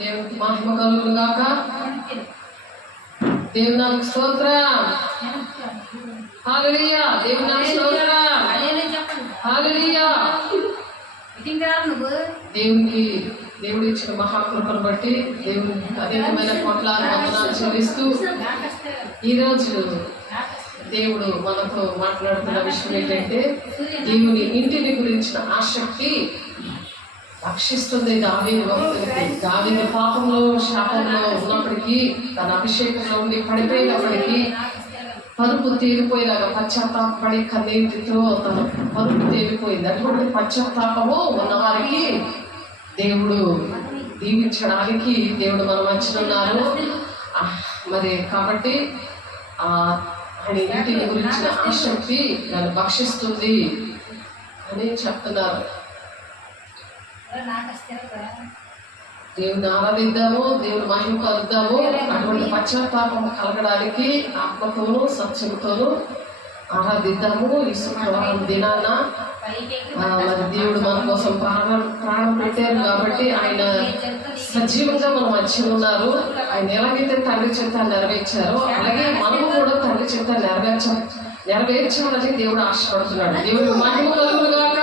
దేవునికి మహిమ కలుగును గాక. దేవుని నామముకు స్తోత్రం. హల్లెలూయా. దేవుని నామముకు స్తోత్రం. హల్లెలూయా. దేవుడు ఇచ్చిన మహాకృపను బట్టి దేవుని అనేకమైన కోట్లాది వందనాలు చెల్లిస్తూ ఈరోజు దేవుడు మనతో మాట్లాడుతున్న విషయం ఏంటంటే, దేవుని ఇంటిని గురించిన ఆసక్తి రక్షిస్తుంది దావీదు భక్తులకి. దావీదు పాపంలో శాపంలో ఉన్నప్పటికీ, తన అభిషేకంలో ఉండి పడిపోయినప్పటికీ పరుపు తేలిపోయేలాగా పశ్చాత్తాపడి కన్నీటితో తన పరుపు తేలిపోయింది. అటువంటి పశ్చాత్తాపము ఉన్నవారికి దేవుడు దీవించడానికి దేవుడు మన మధ్యన ఉన్నారు. మరి కాబట్టి ఆయన ఇంటిని గురించిన ఆసక్తి నన్ను భక్షిస్తుంది అని చెప్తున్నారు. దేవుని ఆరాధిద్దాము, దేవుని మహిమ కలుద్దాము. అటువంటి పశ్చాత్తాపం కలగడానికి ఆత్మతోనూ సత్యంతోనూ ఆరాధిద్దాము. ఈ శుక్రవారం దినాన మరి దేవుడు మన కోసం ప్రాణం పెట్టారు కాబట్టి ఆయన సజీవంగా మన మధ్య ఉన్నారు. ఆయన ఎలాగైతే తండ్రి చిత్త నెరవేర్చారో అలాగే మనము కూడా తండ్రి చిత్త నెరవేర్చాలని దేవుడు ఆశపడుతున్నాడు. దేవుడు మహిమ కలుగునుగాక.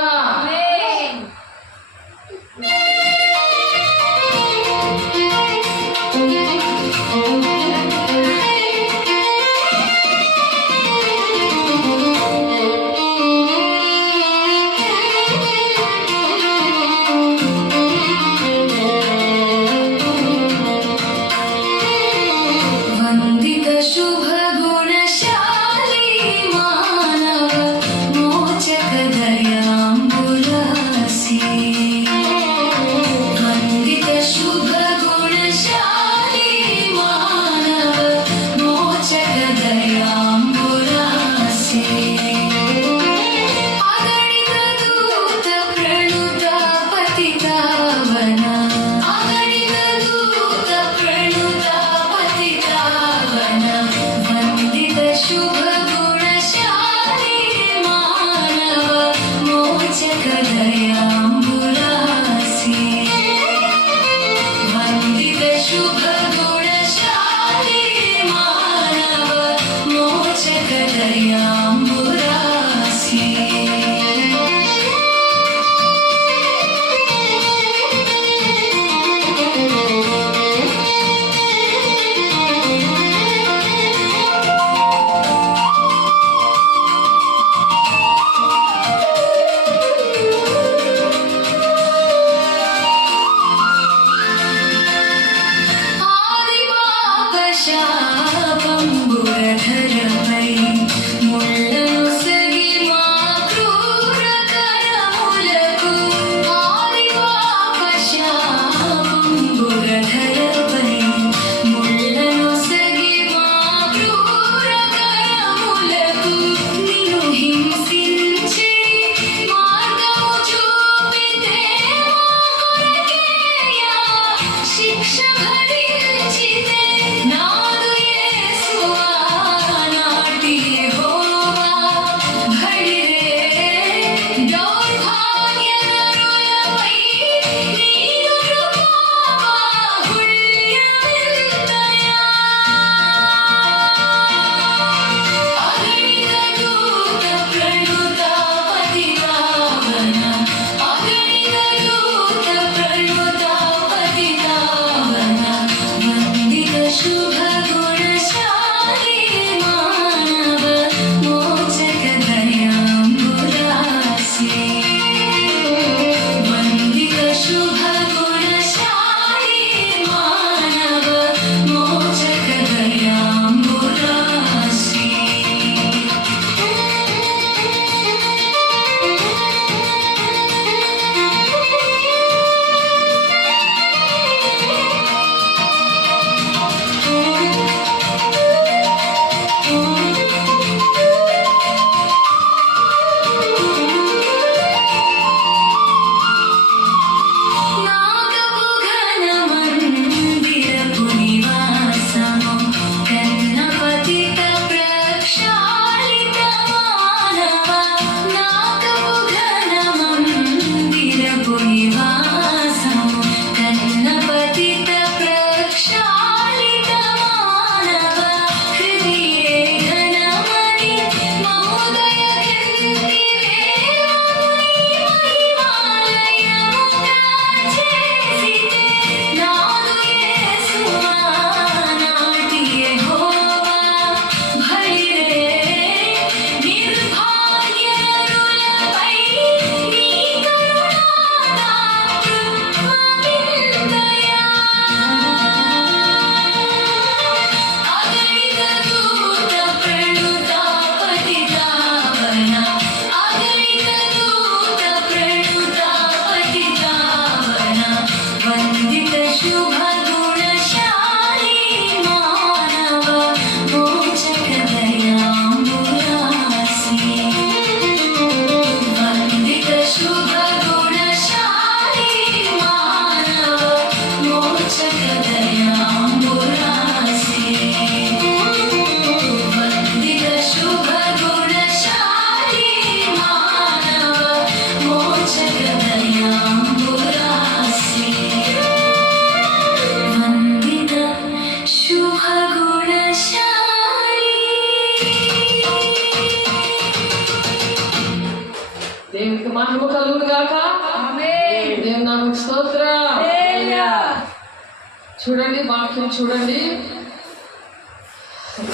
చూడండి, వాక్యం చూడండి.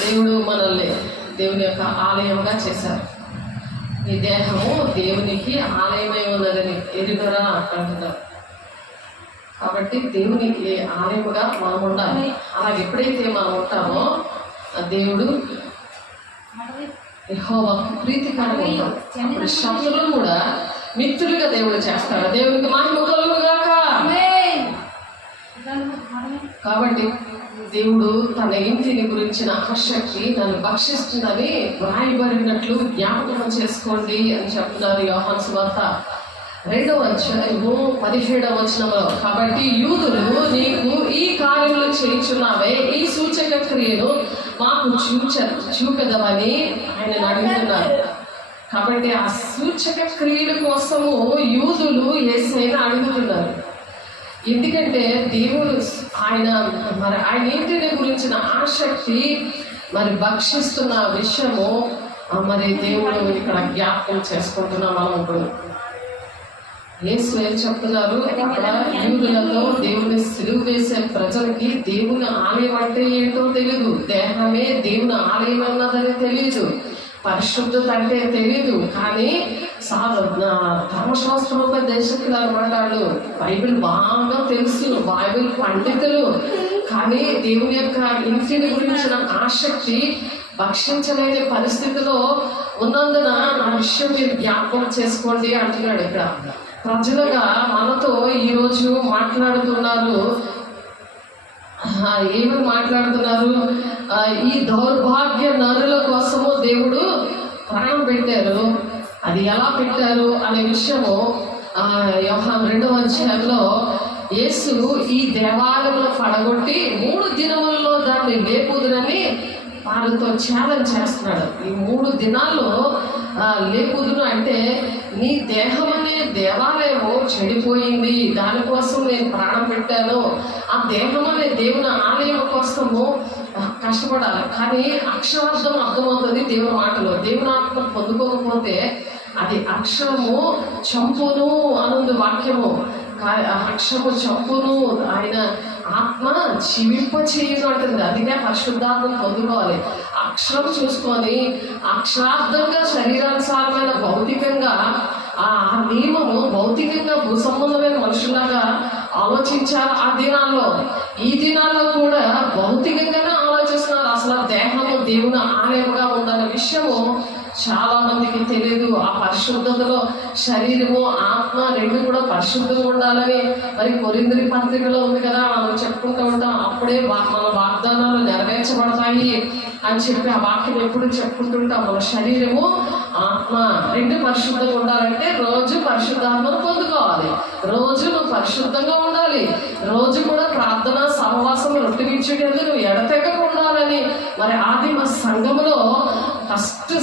దేవుడు మనల్ని దేవుని యొక్క ఆలయంగా చేశారు. ఈ దేహము దేవునికి ఆలయమై ఉన్నదని ఎరుగరా అంటున్నారు. కాబట్టి దేవునికి ఆలయముగా మనం ఉండాలి. అలా ఎప్పుడైతే మనం ఉంటామో దేవుడు యెహోవాకు ప్రీతికరంగా ఉంటాం. అప్పుడు శత్రువులు కూడా మిత్రులుగా దేవుడు చేస్తాడు. దేవునికి మహిమ కలుగుగాక. కాబట్టి దేవుడు తన ఇంటిని గురించిన ఆసక్తి నన్ను భక్షిస్తుందని వ్రాయబడినట్లు జ్ఞాపకం చేసుకోండి అని చెప్తున్నారు యోహాను సువార్త 2వ అధ్యాయము 17వ వచనంలో. కాబట్టి యూదులు నీకు ఈ కార్యములు చేయించున్నావే, ఈ సూచక క్రియలు మాకు చూపెదవని ఆయన అడుగుతున్నారు. కాబట్టి ఆ సూచక క్రియల కోసము యూదులు యేసయ్యను అడుగుతున్నారు. ఎందుకంటే దేవుడు ఆయన ఇంటిని గురించిన ఆసక్తి భక్షిస్తున్న విషయము దేవుడు ఇక్కడ జ్ఞాపకం చేసుకుంటున్నాం. మనం ఇప్పుడు యేసు ఏం చెప్తున్నారు, అక్కడ యూదులలో దేవుని సిలువ వేసే ప్రజలకి దేవుని ఆలయం అంటే ఏంటో తెలియదు, దేహమే దేవుని ఆలయం అన్నదని తెలియదు, పరిశుద్ధత అంటే తెలియదు. కానీ ధర్మశాస్త్రోపదేశకులు అనమాట వాళ్ళు. బైబిల్ బాగా తెలుసు, బైబిల్ పండితులు. కానీ దేవుని యొక్క ఇంటిని గురించిన ఆసక్తి భక్షించలేని పరిస్థితిలో ఉన్నందున నా విషయం మీరు జ్ఞాపకం చేసుకోండి అంటున్నాడు. ఇక్కడ ప్రజలుగా మనతో ఈరోజు మాట్లాడుతున్నారు. ఏమని మాట్లాడుతున్నారు? ఈ దౌర్భాగ్య నరుల కోసము దేవుడు ప్రాణం పెట్టారు. అది ఎలా పెట్టారు అనే విషయము యోహాను 2వ అధ్యాయంలో యేసు ఈ దేవాలయంలో పడగొట్టి 3 దినములలో దాన్ని లేపుదురని వారితో ఛాలెంజ్ చేస్తున్నాడు. ఈ 3 దినాల్లో లేపుదురు అంటే నీ దేహం అనే దేవాలయము చెడిపోయింది, దానికోసం నేను ప్రాణం పెట్టాను. ఆ దేహం అనే దేవుని ఆలయం కోసము కష్టపడాలి. కానీ అక్షరార్థం అర్థమవుతుంది దేవుని మాటలో. దేవుని ఆత్మ పొందుకోకపోతే అది అక్షరము చంపును అనుంది వాక్యము. అక్షరము చంపును, ఆయన ఆత్మ జీవింప చేయను అంటుంది. అందుకే పరిశుద్ధాత్మ పొందుకోవాలి. అక్షరం చూసుకొని అక్షరార్థంగా శరీరానుసారమైన భౌతికంగా ఆ నియమము భౌతికంగా భూసంబంధమైన మనుషులాగా ఆలోచించారు ఆ దినాల్లో. ఈ దినాల్లో కూడా భౌతికంగానే ఆలోచిస్తున్నారు. అసలు దేహము దేవుని ఆలయముగా ఉందన్న విషయము చాలా మందికి తెలియదు. ఆ పరిశుద్ధతలో శరీరము ఆత్మ 2 కూడా పరిశుద్ధంగా ఉండాలని కొరింథీ పత్రికలో ఉంది కదా, మనం చెప్పుకుంటూ ఉంటాం. అప్పుడే మన వాగ్దానాలు నెరవేర్చబడతాయి అని చెప్పి ఆ వాక్యం ఎప్పుడు చెప్పుకుంటుంటాం. మన శరీరము ఆత్మ 2 పరిశుద్ధంగా ఉండాలంటే రోజు పరిశుద్ధాత్మను పొందుకోవాలి. రోజు నువ్వు పరిశుద్ధంగా ఉండాలి. రోజు కూడా ప్రార్థన సహవాసం రొట్టినిచ్చేటందుకు నువ్వు ఎడతెగక ఉండాలని ఆదిమ సంఘములో ఫస్ట్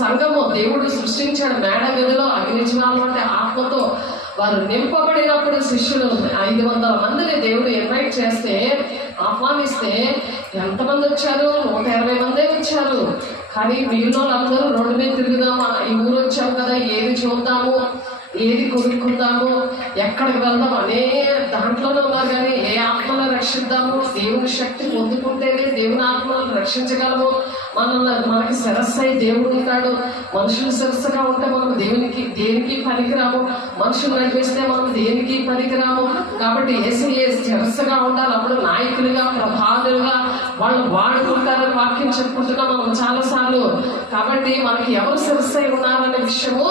సంఘము దేవుడు సృష్టించాడు. మేడ గదిలో అగ్నిజ్వాలం అంటే ఆత్మతో వారు నింపబడినప్పుడు శిష్యులు 500 మందిని దేవుడు ఇన్వైట్ చేస్తే, ఆహ్వానిస్తే ఎంతమంది వచ్చారు? 120 మందే వచ్చారు. కానీ మిగిలిన వాళ్ళందరూ రోడ్డు మీద తిరుగుదామా, ఈ ఊరు వచ్చాము కదా, ఏది చూద్దాము, ఏది కొనుక్కుందాము, ఎక్కడికి వెళ్దాం అనే దాంట్లోనే ఉన్నారు. కానీ ఏ ఆత్మను రక్షిద్దాము, దేవుని శక్తి పొందుకుంటేనే దేవుని ఆత్మను రక్షించగలము. మనకి శిరస్సు అయి దేవుడు ఉంటాడు. మనుషులు శిరస్సుగా ఉంటే మనం దేనికి పనికిరాము. మనుషులు నడిపిస్తే మనం దేనికి పనికిరాము. కాబట్టి యేసయ్య శిరస్సుగా ఉండాలి. అప్పుడు నాయకులుగా ప్రభావితులుగా వాళ్ళు వాడుకుంటారని వాక్యం చెప్పుకుంటున్నాం మనం చాలాసార్లు. కాబట్టి మనకి ఎవరు శిరస్సు అయి ఉన్నారనే విషయము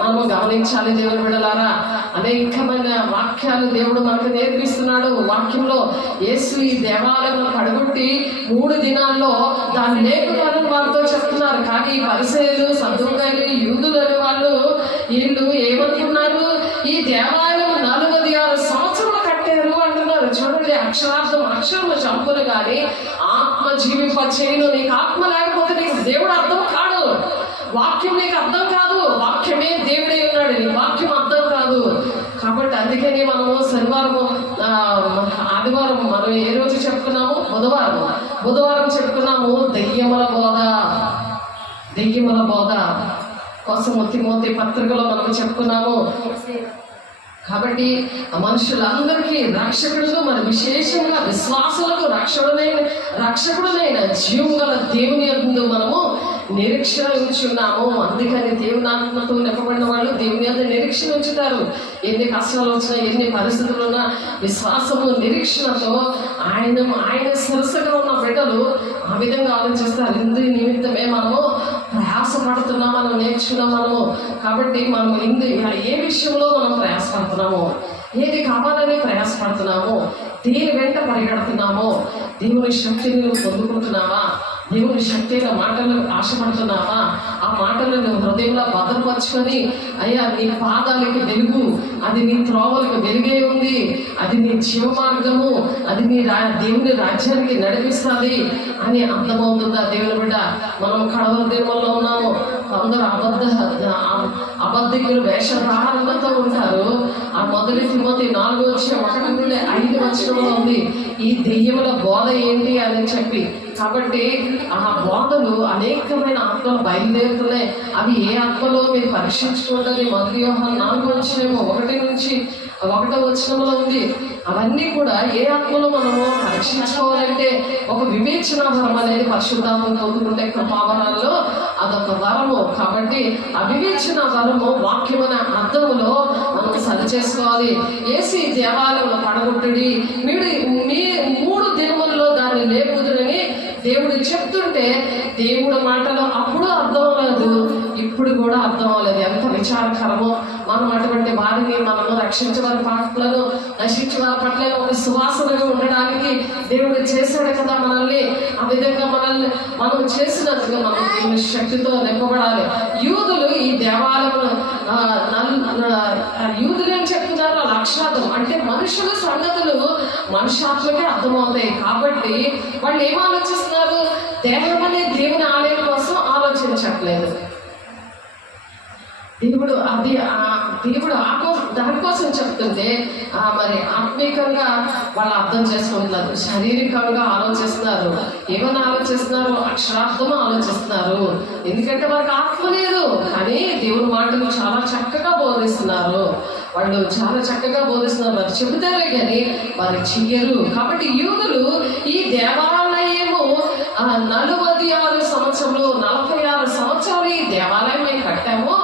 మనము గమనించాలి. దేవుని బిడ్డలారా, అనేకమైన వాక్యాలు దేవుడు మనకు నేర్పిస్తున్నాడు. వాక్యంలో యేసు ఈ దేవాలయంలో పడగొట్టి 3 దినాల్లో దాన్ని లేపుతారని వారితో చెప్తున్నారు. కానీ పరిసయ్యులు, సద్దుకాయలు, యూదులు అనే వీళ్ళు ఏమనుకున్నారు? ఈ దేవాలయం 46 సంవత్సరాలు కట్టారు అంటున్నారు. చూడండి, అక్షరము చంపును కానీ ఆత్మ జీవింప చేయను. నీకు ఆత్మ లేకపోతే నీకు దేవుడు అర్థం కాడు. వాక్యం నీకు అర్థం కాదు. వాక్యమే దేవుడే ఉన్నాడు. నీ వాక్యం అర్థం కాదు. కాబట్టి అందుకని మనము ఆదివారం మనం ఏ రోజు చెప్పుకున్నాము? బుధవారం చెప్పుకున్నాము దెయ్యముల బోధ కోసం తిమోతి పత్రికలో మనం చెప్పుకున్నాము. కాబట్టి మనుషులందరికీ రక్షకుడు, మరి విశేషంగా విశ్వాసులకు రక్షకుడునైన జీవం గల దేవుని యందు మనము నిరీక్షణ ఉంచున్నాము. అందుకని దేవుని ఆత్మతో నింపబడిన వాళ్ళు దేవుని యందు నిరీక్షణ ఉంచుతారు. ఎన్ని కష్టాలు వచ్చినా, ఎన్ని పరిస్థితులు ఉన్నా విశ్వాసము నిరీక్షణతో ఆయన సరసగా ఉన్న బిడ్డలు ఆ విధంగా ఆలోచిస్తారు. ఇందు నిమిత్తమే మనము ప్రయాసపడుతున్నాం, మనం నేర్చుకున్నాం మనము. కాబట్టి మనం ఏ విషయంలో మనం ప్రయాసపడుతున్నాము, ఏది కావాలని ప్రయాసపడుతున్నాము, దేని వెంట పరిగెడుతున్నామో, దేవుని శక్తిని నువ్వు పొందుకుంటున్నావా, దేవుని శక్తి అయిన మాటలు ఆశపడుతున్నావా, ఆ మాటలను హృదయంలో భద్రపరుచుకొని అయ్యా నీ పాదాలకి వెలుగు, అది నీ త్రోవలకు వెలుగే ఉంది, అది నీ జీవ మార్గము, అది నీ దేవుని రాజ్యానికి నడిపిస్తుంది అని అర్థమవుతుందా దేవుని బిడ్డ? మనం కడవల దేవుల్లో ఉన్నాము. కొందరు అబద్ధికులు వేషధారణలతో ఉంటారు. ఆ మొదటి తిమోతి 4:1-5 ఉంది ఈ దెయ్యముల బోధ ఏంటి అని చెప్పి. కాబట్టి ఆ బోధలు అనేకమైన ఆత్మలు బయలుదేరుతున్నాయి. అవి ఏ ఆత్మలో మీరు పరీక్షించుకోండి. మొదటి యోహాను 4:1 ఉంది. అవన్నీ కూడా ఏ ఆత్మలో మనము పరీక్షించుకోవాలంటే ఒక వివేచన వరం అనేది పరిశుద్ధాత్మను పొందుకుంటే కృపావరాల్లో అదొక వరము. కాబట్టి ఆ వివేచన వరము వాక్యమైన అర్థములో మనం సరి చేసుకోవాలి. ఏసి దేవాలయంలో పడగొట్టడి మీ 3 దినములలో దాన్ని లేపుదురని దేవుడు చెప్తుంటే దేవుడు మాటలో అప్పుడు అర్థం అవ్వలేదు, ఇప్పుడు కూడా అర్థం అవ్వలేదు. ఎంత విచారకరమో! మనం అటువంటి వారిని మనము రక్షించవారి పట్లను నశించవారి పట్ల ఒక సువాసనగా ఉండడానికి దేవుడు చేశాడు కదా మనల్ని. ఆ విధంగా మనం చేసినట్టుగా మనం దేవుని శక్తితో నింపబడాలి. యూదులు ఈ దేవాలయంలో యూదులు ఏం చెప్తున్నారు? లక్షార్థం అంటే మనుషుల సంగతులు మనుషాత్మకే అర్థమవుతాయి. కాబట్టి వాళ్ళు ఏం ఆలోచిస్తున్నారు? దేహం అనే దేవుని ఆలయం కోసం ఆలోచించట్లేదు. దేవుడు దానికోసం చెప్తుంటే మరి ఆత్మీకంగా వాళ్ళు అర్థం చేసుకుంటున్నారు, శారీరకంగా ఆలోచిస్తున్నారు. ఏమైనా ఆలోచిస్తున్నారు? అక్షరార్థం ఆలోచిస్తున్నారు. ఎందుకంటే వారికి ఆత్మ లేదు. కానీ దేవుని మాటలు చాలా చక్కగా బోధిస్తున్నారు. వాళ్ళు చాలా చక్కగా బోధిస్తున్నారు. వారు చెబుతారే కానీ వారు చెయ్యరు. కాబట్టి యూదులు ఈ దేవాలయము 46 సంవత్సరంలో 46 సంవత్సరాలు ఈ దేవాలయం మేము కట్టాము.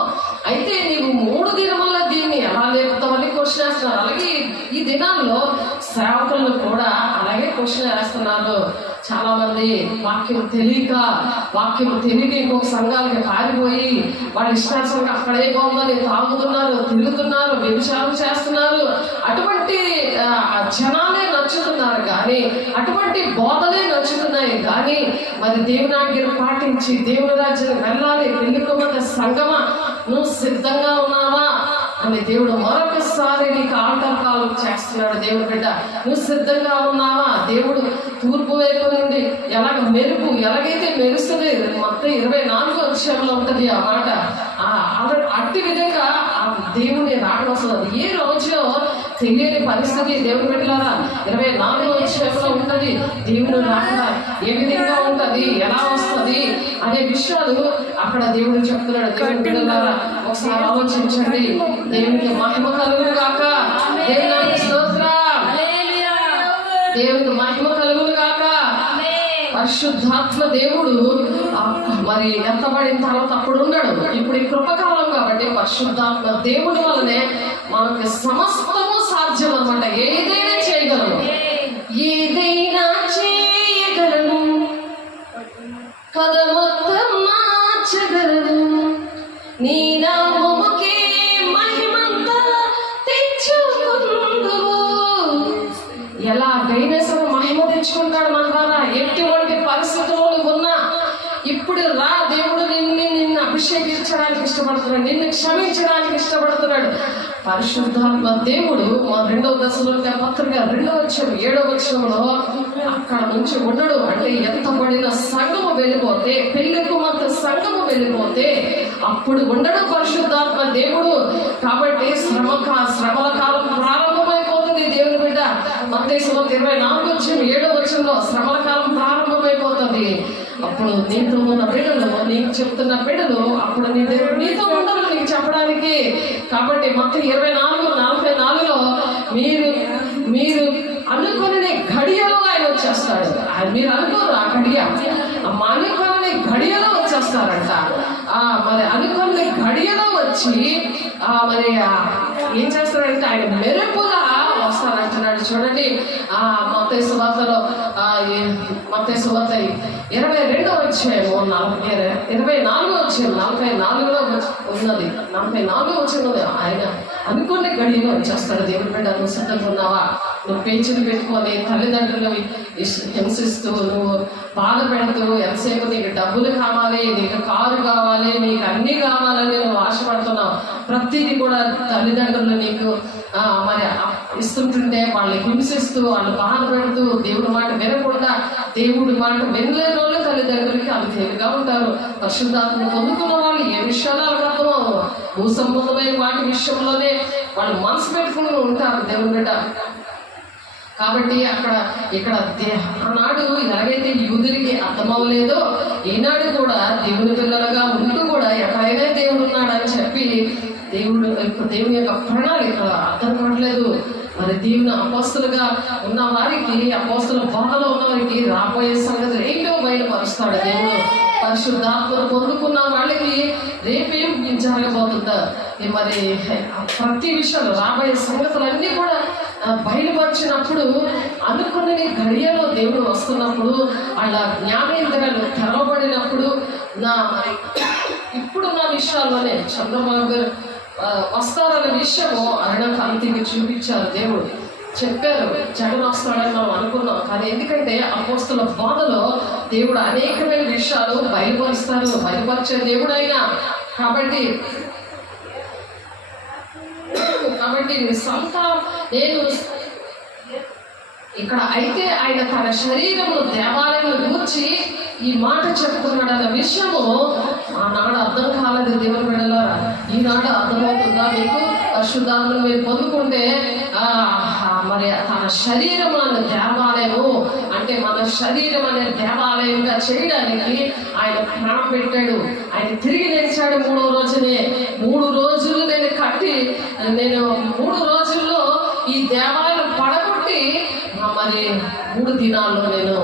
అయితే నీవు 3 దినముల్లో దీన్ని ఎలా లేపుతావని క్వశ్చన్ వేస్తున్నారు. అలాగే ఈ దినాల్లో సేవకులను కూడా అలాగే క్వశ్చన్ వేస్తున్నారు. చాలా మంది వాక్యం తెలియక ఇంకొక సంఘాలకు పారిపోయి వాళ్ళ ఇష్టాసంగా అక్కడే బాగుందని తాగుతున్నారు, తిరుగుతున్నారు, వ్యభిచారం చేస్తున్నారు. అటువంటి జనాలే నచ్చుతున్నారు కానీ, అటువంటి బోధలే నచ్చుతున్నాయి కానీ, మరి దేవుని ఆజ్ఞను పాటించి దేవుని రాజ్యానికి వెళ్ళాలి, పెళ్లికొమ్మత సంగమా నువ్వు సిద్ధంగా ఉన్నావా అని దేవుడు మరొకసారి నీకు ఆల్టర్ కాల్ చేస్తున్నాడు. దేవుడు బిడ్డ, నువ్వు సిద్ధంగా ఉన్నావా? దేవుడు తూర్పు వైపు నుండి ఎలాగైతే మెరుస్తుంది మొత్తం 24 ఉంటుంది ఆ మాట. అట్టి విధంగా ఆ దేవుని రాక వస్తుంది. ఏ రోజో తెలియని పరిస్థితి దేవుని బిడ్డలారా 24 ఉంటుంది. దేవుని రాక ఏ విధంగా ఉంటుంది, ఎలా వస్తుంది అనే విషయాలు అక్కడ దేవుడు చెప్తున్నాడు. దేవుని బిడ్డలారా ఒకసారి ఆలోచించండి. దేవునికి మహిమ కలుగును గాక. దేవునికి స్తోత్రం. దేవునికి మహిమ కలుగును గాక. పరిశుద్ధాత్మ దేవుడు మరి ఎత్తబడిన తర్వాత అప్పుడు ఉండడు. ఇప్పుడు ఈ కృపకాలం కాబట్టి పరిశుద్ధాత్మ దేవుడి వల్లనే మనకి సమస్తము సాధ్యం అన్నమాట. ఏదైనా చేయగలను, ఏదైనా చేయగలను, కథ మొత్తం మార్చగలను, నీ నామముకే మహిమంతా తెచ్చుకుందువు. ఎలాగైనా సరే మహిమ తెచ్చుకుంటాడు మన ద్వారా. ఎటువంటి పరిస్థితుల్లో ఉన్నా ఇప్పుడు రా, దేవుడు నిన్ను అభిషేకించడానికి ఇష్టపడుతున్నాడు, నిన్ను క్షమించడానికి ఇష్టపడుతున్నాడు. పరిశుద్ధాత్మ దేవుడు 2వ దశలోనికే పత్రిక 2:7 అక్కడ నుంచి ఉండడు. అంటే ఎత్తబడిన సంఘము వెళ్ళిపోతే, పెళ్లికుమార్తె సంఘము వెళ్ళిపోతే అప్పుడు ఉండడు పరిశుద్ధాత్మ దేవుడు. కాబట్టి శ్రమల కాలం ప్రారంభమైపోతుంది. దేవుని బిడ్డ మత్తయి 24:7 శ్రమల కాలం ప్రారంభమైపోతుంది. అప్పుడు నీతో ఉన్న బిడ్డలు, నీకు చెప్తున్న బిడ్డలు అప్పుడు నీ దేవుడు నీతో ఉండరు నీకు చెప్పడానికి. కాబట్టి మొత్తం 24:44లో మీరు అనుకునే ఘడియలో ఆయన వచ్చేస్తాడు. మీరు అనుకోరు ఆ గడియ, అనుకునే ఘడియలో వచ్చేస్తారంట. మరి అనుకునే ఘడియలో వచ్చి మరి ఏం చేస్తాడంటే ఆయన మెరుపులా వస్తానంటున్నాడు. చూడండి మత్తయి సువార్తలో మత్తయి సువార్త 22వ అధ్యాయము 24వ అధ్యాయం 44లో ఉన్నది. 44 వచ్చినది. ఆయన అనుకునే గడిలో వచ్చేస్తాడు. దేవుడి బిడ్డ నువ్వు సిద్ధంగా ఉన్నావా? నువ్వు పేచీలు పెట్టుకొని తల్లిదండ్రులు హింసిస్తూ నువ్వు బాధ పెడుతూ ఎంతసేపు నీకు డబ్బులు కావాలి, నీకు కారు కావాలి, నీకు అన్ని కావాలని నువ్వు ఆశపడుతున్నావు. ప్రతిదీ కూడా తల్లిదండ్రులు నీకు మరి ఇస్తుంటుంటే వాళ్ళు హింసిస్తూ వాళ్ళు బాధ పెడుతూ దేవుడి మాట వినకుండా దేవుడి మాట వినలేని వాళ్ళు తల్లిదండ్రులకి అవి తేలిగా ఉంటారు. పరిశుద్ధాత్మను పొందుకున్న వాళ్ళు ఏ విషయాలు అర్థమో భూసంబంధమైన వాటి విషయంలోనే వాళ్ళు మనసు పెట్టుకుని ఉంటారు దేవుడి బిడ్డ. కాబట్టి ఇక్కడ ఆనాడు ఎలాగైతే యూదులకి అర్థమవ్వలేదో ఈనాడు కూడా దేవుని పిల్లలుగా ఉంటూ కూడా ఎక్కడైనా దేవుడు ఉన్నాడని చెప్పి దేవుని యొక్క ప్రణాళిక అర్థం కావట్లేదు. మరి దేవుని అపోస్తులుగా ఉన్న వారికి, అపోస్తుల బోధలో ఉన్న వారికి రాబోయే సంగతులు ఏంటో బయలుపరుస్తాడు దేవుడు. పరిశుద్ధాత్మను పొందుకున్న వాళ్ళకి రేపేం జరగబోతుందా మరి ప్రతి విషయాలు రాబోయే సంగతులన్నీ కూడా బయలుపరిచినప్పుడు అనుకున్న గడియలో దేవుడు వస్తున్నప్పుడు వాళ్ళ జ్ఞానేంద్రాలు తెరవబడినప్పుడు ఇప్పుడున్న విషయాల్లోనే చంద్రబాబు వస్తారన్న విషయము అరుణకాంతికి చూపించారు. దేవుడు చెప్పారు జగన్ వస్తాడని మనం అనుకున్నాం. కానీ ఎందుకంటే అపోస్తుల బోధలో దేవుడు అనేకమైన విషయాలు బయలుపరిచే దేవుడు అయినా. కాబట్టి నేను ఇక్కడ అయితే ఆయన తన శరీరము దేవాలయంలో కూర్చి ఈ మాట చెప్పుకున్నాడన్న విషయము ఆనాడు అర్థం కాలేదు. దేవుని బిడ్డలారా, ఈనాడు అర్థమవుతుందా మీకు? పరిశుద్ధాత్మను మీరు పొందుకుంటే మరి తన శరీరం అనే దేవాలయము అంటే మన శరీరం అనే దేవాలయంగా చేయడానికి ఆయన ప్రాణం పెట్టాడు. ఆయన తిరిగి లేచాడు 3వ రోజునే. 3 రోజులు నేను కట్టి 3 రోజుల్లో ఈ దేవాలయం పడగొట్టి మరి 3 దినాల్లో నేను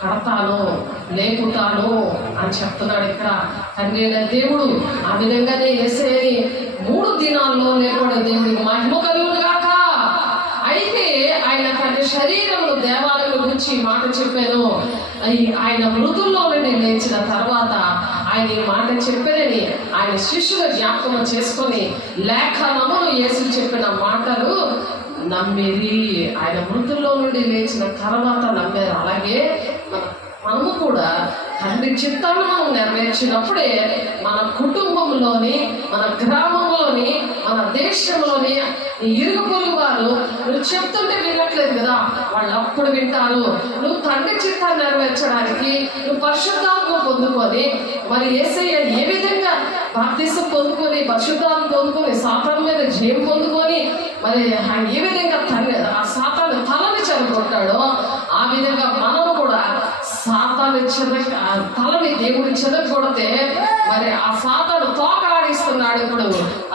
కడతాను, లేపుతాను అని చెప్తున్నాడు. ఇక్కడ తండ్రి అయిన దేవుడు ఆ విధంగానే యేసయ్యని 3 దినాల్లో లేపడే దేవుడికి మహిమ కలుగును గాక. అయితే ఆయన తన శరీరము దేవాలయం గురించి మాట చెప్పాను. ఆయన మృతుల్లో నుండి లేచిన తర్వాత ఆయన ఈ మాట చెప్పారని ఆయన శిష్యుల జ్ఞాపకం చేసుకొని లేఖనమును యేసు చెప్పిన మాటలు నమ్మిరి. ఆయన మృతుల్లో నుండి లేచిన తర్వాత నమ్మారు. అలాగే మనము కూడా తండ్రి చిత్తాన్ని మనం నెరవేర్చినప్పుడే మన కుటుంబంలోని, మన గ్రామంలోని, మన దేశంలోని ఇరుగు పొరుగు వారు నువ్వు చెప్తుంటే వినట్లేదు కదా, వాళ్ళు అప్పుడు వింటారు. నువ్వు తండ్రి చిత్తాన్ని నెరవేర్చడానికి నువ్వు పరిశుద్ధాత్మ పొందుకొని మరి యేసయ్య ఏ విధంగా బాప్తిసం పొందుకొని పరిశుద్ధాత్మ పొందుకొని సాతాను మీద జయం పొందుకొని మరి ఆయన ఏ విధంగా ఆ సాతాను తలని చెదగొట్టాడో ఆ విధంగా మనం కూడా సాతాను తలని దేవుడు చెదగొడితే మరి ఆ సాతాను తోక ఆడిస్తున్నాడు. ఇప్పుడు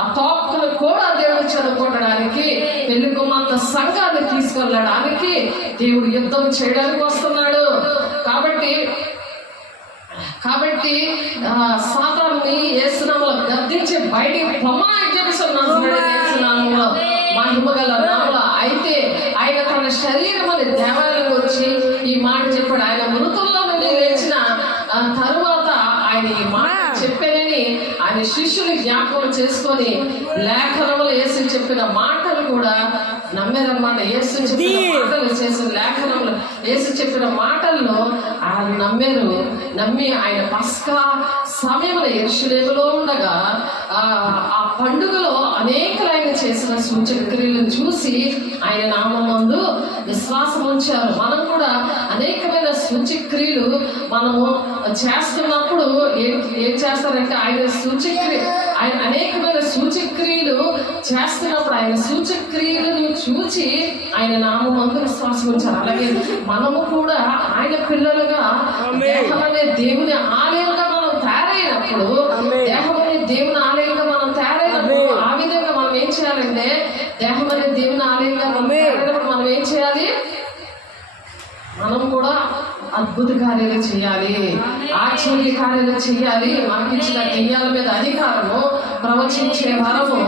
ఆ తోకను కూడా దేవుడు చెదగొట్టడానికి పెళ్లి కుమార్తె సంఘాన్ని తీసుకెళ్ళడానికి దేవుడు యుద్ధం చేయడానికి వస్తున్నాడు. కాబట్టి సాతాన్ని యేసునామములో గద్దించి బయటికి పొమ్మని చెప్తున్నాను. యేసునామములో మహిమగల నామములో. అయితే ఆయన తన శరీరం అనే దేవాలయం వచ్చి ఈ మాట చెప్పాడు. ఆయన మృతుల్లో నుండి లేచిన తరువాత ఆయన ఈ మాట చెప్పానని ఆయన శిష్యుని జ్ఞాపకం చేసుకొని లేఖనములు యేసు చెప్పిన మాటలు కూడా నమ్మారన్నమాట. యేసు చెప్పిన మాటలు చేసిన లేఖనములు యేసు చెప్పిన మాటల్లో ఆయన నమ్మి ఆయన పస్కా సమయంలో యెరూషలేములో ఉండగా ఆ పండుగలో అనేకలైన చేసిన సూచక క్రియలను చూసి ఆయన నామమందు విశ్వాసం ఉంచారు. మనం కూడా అనేకమైన సూచక్రియలు మనము చేస్తున్నప్పుడు ఏం చేస్తారంటే ఆయన అనేకమైన సూచక్రియలు చేస్తున్నప్పుడు ఆయన సూచక్రియలను చూచి ఆయన నామమందు విశ్వాసం ఉంచారు. అలాగే మనము కూడా ఆయన పిల్లలుగా దేహం అనే దేవుని ఆలయంగా మనం తయారైనప్పుడు, దేహం అనే దేవుని ఆలయంగా మనం తయారైనప్పుడు ఆ విధంగా మనం ఏం చేయాలంటే, దేహం అనే దేవుని ఆలయంగా మనం తయారైనప్పుడు మనం ఏం చేయాలి? మనం కూడా అద్భుత కార్యాలు చేయాలి, ఆశ్చర్య కార్యాలు చేయాలి. మనకి ఇచ్చిన దెయ్యాల మీద అధికారము, ప్రవచించే వరము,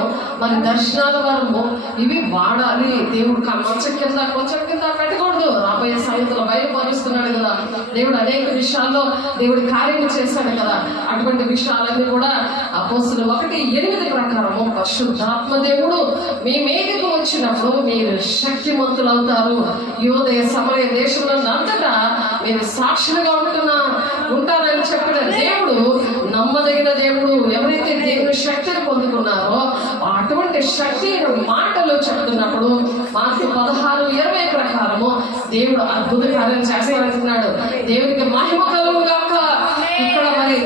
మరి దర్శనాల వరము, ఇవి వాడాలి. దేవుడు కొంచెం కింద పెట్టకూడదు. రాబోయే సమయంలో బయలుపరుస్తున్నాడు కదా దేవుడు. అనేక విషయాల్లో దేవుడి కార్యము చేశాడు కదా. అటువంటి విషయాలన్నీ కూడా అపోస్తులు 1:8 ప్రకారము పరిశుద్ధాత్మ దేవుడు మీ మీదకు వచ్చినప్పుడు మీరు శక్తిమంతులు అవుతారు. యోదయ సమరయ దేశంలో అంతటా మీరు సాక్షులుగా ఉంటారని చెప్పిన దేవుడు నమ్మదగిన దేవుడు. ఎవరైతే దేవుని శక్తిని పొందుకున్నారో అటువంటి శక్తి మాటలు చెప్తున్నప్పుడు మార్కు 16:20 ప్రకారము దేవుడు అద్భుత కార్యం చేస్తానంటున్నాడు. దేవునికి మహిమ కలుగుగాక. ఇక్కడ మరి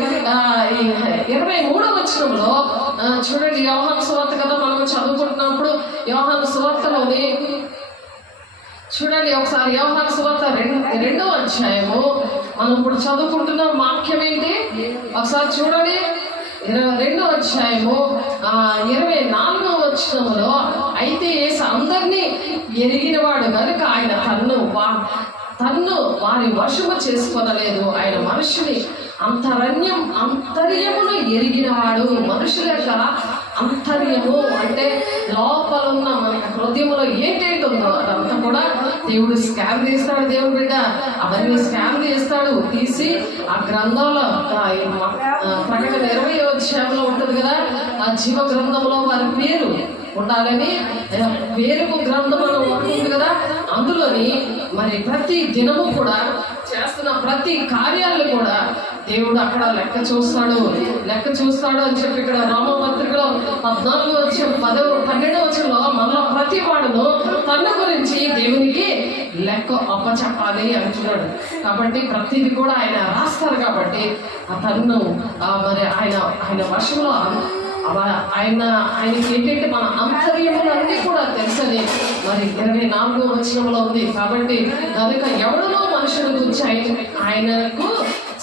23వ వచనంలో చూడండి, యోహాను సువార్త కదా మనం చదువుకుంటున్నప్పుడు, యోహాను సువార్తలోని చూడండి ఒకసారి, యోహాను సువార్త 2వ అధ్యాయము మనం ఇప్పుడు చదువుకుంటున్న వాక్యం ఏంటి ఒకసారి చూడండి. 2వ అధ్యాయము 24వ వచనములో, అయితే యేసు అందరినీ ఎరిగినవాడు కనుక ఆయన తన్ను వారి వశము చేసుకొనలేదు. ఆయన మనుషుని అంతర్యమును ఎరిగినవాడు. మనుషుల యొక్క అంతర్యము అంటే లోపలున్న మన హృదయంలో ఏంటేంటుందో అదంతా కూడా దేవుడు స్కాన్ తీస్తాడు. దేవుడు బిడ్డ అవన్నీ స్కాన్ తీస్తాడు, తీసి ఆ గ్రంథంలో ప్రకటన 20వ అధ్యాయంలో ఉంటుంది కదా, ఆ జీవ గ్రంథంలో వారి పేరు ఉండాలని పేరుకు గ్రంథం అని ఉంటుంది కదా, అందులోని మరి ప్రతి దినము కూడా చేస్తున్న ప్రతి కార్యాలను కూడా దేవుడు అక్కడ లెక్క చూస్తాడు అని చెప్పి ఇక్కడ రోమపత్రికలో 12వ వచనంలో మళ్ళా ప్రతి వాడును తన గురించి దేవునికి లెక్క అప్పచెప్పాలి అంటున్నాడు. కాబట్టి ప్రతిది కూడా ఆయన రాస్తారు. కాబట్టి ఆ తన్ను మరి ఆయన వశంలో ఆయనకి ఏంటంటే మన అంతర్యములన్నీ కూడా తెలుసని మరి 24వ వచనంలో ఉంది. కాబట్టి కనుక ఎవరినో మనుషుల గురించి ఆయనకు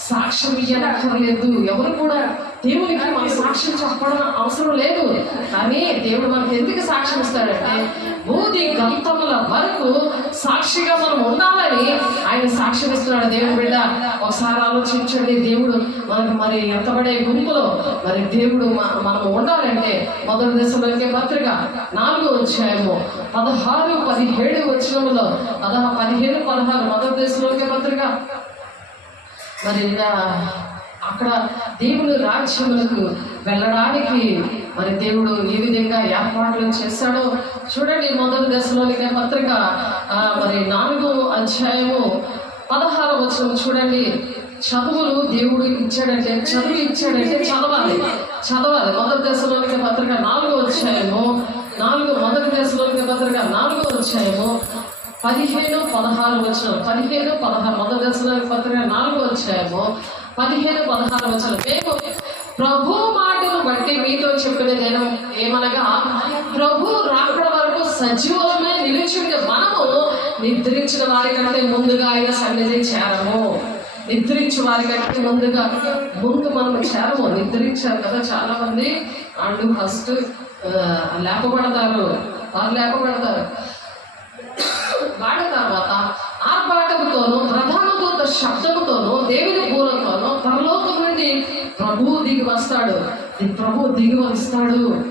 సాక్ష్యం ఇవ్వనక్కర్లేదు. ఎవరు కూడా దేవునికి మన సాక్ష్యం చెప్పడం అవసరం లేదు. కానీ దేవుడు మనకు ఎందుకు సాక్ష్యం ఇస్తాడంటే, భూది గంతముల వరకు సాక్షిగా మనం ఉండాలని ఆయన సాక్ష్యం ఇస్తున్నాడు. దేవుడు బిడ్డ ఒకసారి ఆలోచించండి. దేవుడు మనకు మరి ఎంతబడే గుంపులో మరి దేవుడు మనం ఉండాలంటే, మొదటి దశలోనికే పత్రిక 4వ అధ్యాయము 16-17 వచనములో 15-16 మొదటి దశలోనికే పత్రిక మరి అక్కడ దేవుడు రాజ్యములకు వెళ్ళడానికి మరి దేవుడు ఏ విధంగా ఏర్పాట్లు చేశాడో చూడండి. మొదటి దశలోనికే పత్రిక మరి 4వ అధ్యాయము 16వ వచనం చూడండి. చదువులు దేవుడు ఇచ్చాడంటే చదవాలి. మొదటి దశలోనికే పత్రిక 4వ అధ్యాయము మొదటి దశలోనికే పత్రిక 4వ అధ్యాయము 15-16 వచనం. 15-16 మొదటి దశలోనికే పత్రిక 4వ అధ్యాయము 15-16 వచనం. మేము ప్రభు మాటను బట్టి మీతో చెప్పినది ఏమనగా, ప్రభు రాకడ వరకు సజీవమే నిలిచిండే మనము నిద్రించిన వారికంటే ముందుగా ఆయన సన్నిధి చేరము. నిద్రించే వారికంటే ముందు మనం చేరము. నిద్రించారు కదా చాలా మంది. అండ్ ఫస్ట్ లేపబడతారు. వాడి తర్వాత ఆర్భాటముతోనూ ప్రధాన దూత శబ్దముతోనూ దేవుని బూరతోనూ పరలోకం నుండి ప్రభువు దిగి వస్తాడు.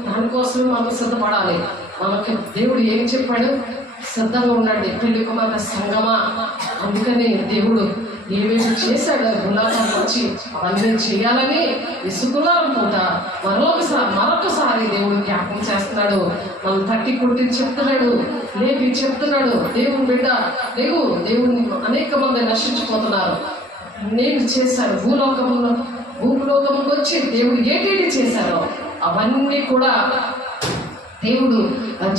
దానికోసమే మనం సిద్ధపడాలి. మనకి దేవుడు ఏం చెప్పాడు? సిద్ధంగా ఉండండి పెళ్లి కుమార్తె సంగమా. అందుకని దేవుడు ఏమేమి చేశాడు గులాబం వచ్చి అవన్నీ చేయాలని ఇసుకులాం పూట మరొకసారి దేవుడు జ్ఞాపకం చేస్తున్నాడు. మనం తట్టి కొట్టి చెప్తున్నాడు, లేపి చెప్తున్నాడు, దేవుని బిడ్డ లేవు. దేవుని అనేక మంది నశించిపోతున్నారు. నేను చేశాను భూలోకంలోకి వచ్చి దేవుడు ఏంటి చేశారో అవన్నీ కూడా దేవుడు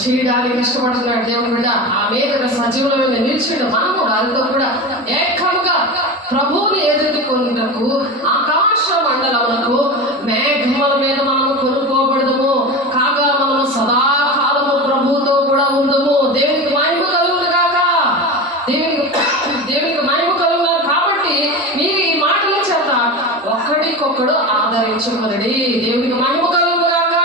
చేయడానికి ఇష్టపడుతున్నాడు. దేవుడు బిడ్డ ఆ మీద సజీవుల మీద నిలిచిండు. మనము వాళ్ళతో కూడా ఏకముగా ఆలోచించుకొనుడి. దేవునికి మహిమ కలుగును గాక.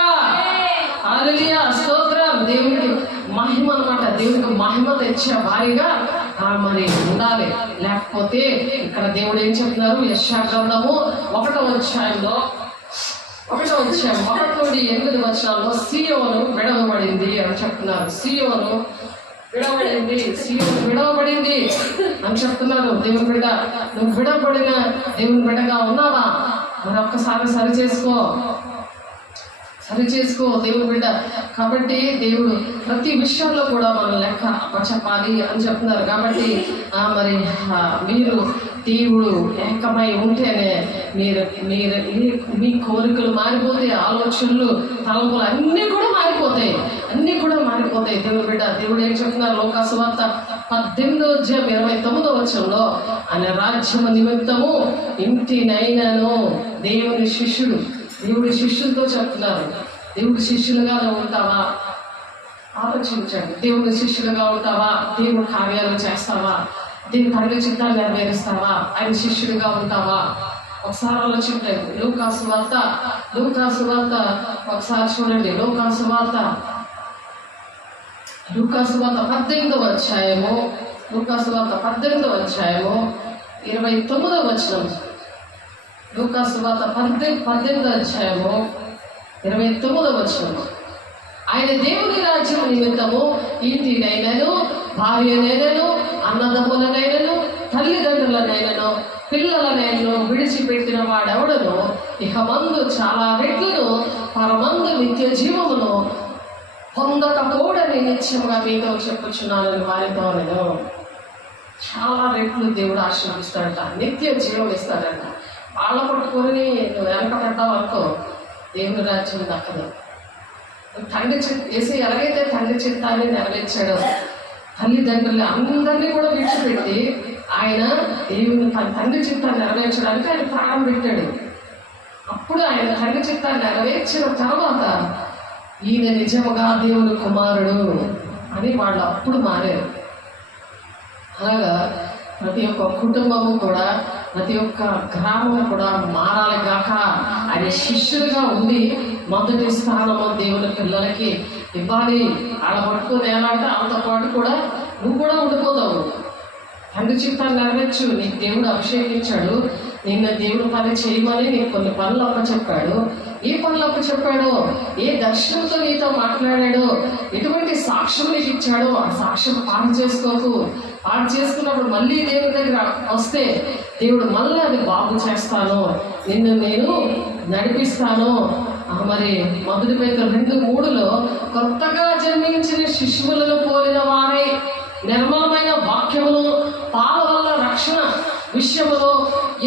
హల్లెలూయా, స్తోత్రం. దేవునికి మహిమ అన్నమాట. దేవునికి మహిమ తెచ్చే వారిగా మరి ఉండాలి. లేకపోతే ఇక్కడ దేవుడు ఏం చెప్తున్నారు? యెషయా గ్రంథము 1వ అధ్యాయంలో 1 నుండి 8 వచనాల్లో సియోను విడవబడింది అని చెప్తున్నారు. సియోను విడవబడింది అని చెప్తున్నారు. దేవుని బిడ్డ, నువ్వు విడవబడిన దేవుని బిడ్డగా ఉన్నావా? మరి ఒక్కసారి సరి చేసుకో దేవుని బిడ్డ. కాబట్టి దేవుడు ప్రతి విషయంలో కూడా మనం లెక్క చెప్పాలి అని చెప్తున్నారు. కాబట్టి మరి మీరు దేవుడు ఏకమై ఉంటేనే మీరు మీ కోరికలు మారిపోతాయి, ఆలోచనలు, తలంపులు అన్నీ కూడా మారిపోతాయి. దేవుని బిడ్డ, దేవుడు ఏం చెప్తున్నారు? లోకాసువార్త 18:29 వచనంలో ఆయన రాజ్యము నిమిత్తము ఇంటినైనను దేవుడి శిష్యులతో చెప్తున్నారు. దేవుడి శిష్యులుగా ఉంటావా? ఆలోచించండి. దేవుడి శిష్యులుగా ఉంటావా? దేవుడి కార్యాలు చేస్తావా? దేవుని తండ్రి చిత్తాన్ని నెరవేరుస్తావా? ఆయన శిష్యుడిగా ఉంటావా? ఒకసారి ఆలోచించండి. లూకాసువార్త ఒకసారి చూడండి. లూకాసువార్త 18వ అధ్యాయము 29వ వచనం. లూకాసువార్త 18వ అధ్యాయము 29వ వచనం. ఆయన దేవుని రాజ్యం నిమిత్తము ఇంటినైనను, భార్యనైనను, అన్నదమ్ములనైనను, తల్లిదండ్రులనైనను, పిల్లలనైనను విడిచిపెట్టిన వాడెవడను ఇక మందు చాలా రెట్లను పరమందు నిత్య జీవమును పొందకపోడని నిత్యముగా మీతో చెప్పుచున్నానని వారితో నేను. చాలా రెట్లు దేవుడు ఆశీర్వదిస్తాడంట, నిత్య జీవం ఇస్తాడంట. వాళ్ళ పట్టుకొని నువ్వు వెనకబడ్డావు అనుకో, దేవుని రాజ్యం దక్కదు. వేసి ఎలాగైతే తండ్రి చిత్తాన్ని నెరవేర్చాడో, తల్లిదండ్రులు అందరినీ కూడా విడిచిపెట్టి ఆయన దేవుని తండ్రి చిత్తాన్ని నెరవేర్చడానికి ఆయన ప్రాణం పెట్టాడు. అప్పుడు ఆయన తండ్రి చిత్తాన్ని నెరవేర్చిన తర్వాత ఈయన నిజముగా దేవుని కుమారుడు అని వాళ్ళు అప్పుడు మారారు. అలాగా ప్రతి ఒక్క కుటుంబము కూడా, ప్రతి ఒక్క గ్రామము కూడా మారాలి గాక. ఆయన శిష్యులుగా ఉండి మొదటి స్థానము దేవుని పిల్లలకి ఇవ్వాలి. వాళ్ళ పట్టుకుని ఏమంటే వాళ్ళతో పాటు కూడా నువ్వు కూడా ఉండిపోతావు. తండ్రి చిత్తాన్ని నెరవేర్చు. నీకు దేవుడు అభిషేకించాడు, నిన్న దేవుడు పని చేయమని నీకు కొన్ని పనులు అప్పచెప్పాడు. ఏ పనులు అప్పచెప్పాడో, ఏ దర్శనంతో నీతో మాట్లాడాడో, ఎటువంటి సాక్ష్యం నీకు ఇచ్చాడో ఆ సాక్ష్యం పాటు చేసుకోకు. పాటు చేసుకున్నప్పుడు మళ్ళీ దేవుడి దగ్గర వస్తే దేవుడు మళ్ళీ అది బాగు చేస్తాను, నిన్ను నేను నడిపిస్తాను. మరి మొదటి పేతురు 2:3లో కొత్తగా జన్మించిన శిశువులను పోలిన వారే నిర్మలమైన వాక్యమును పాల వల్ల రక్షణ విషయములో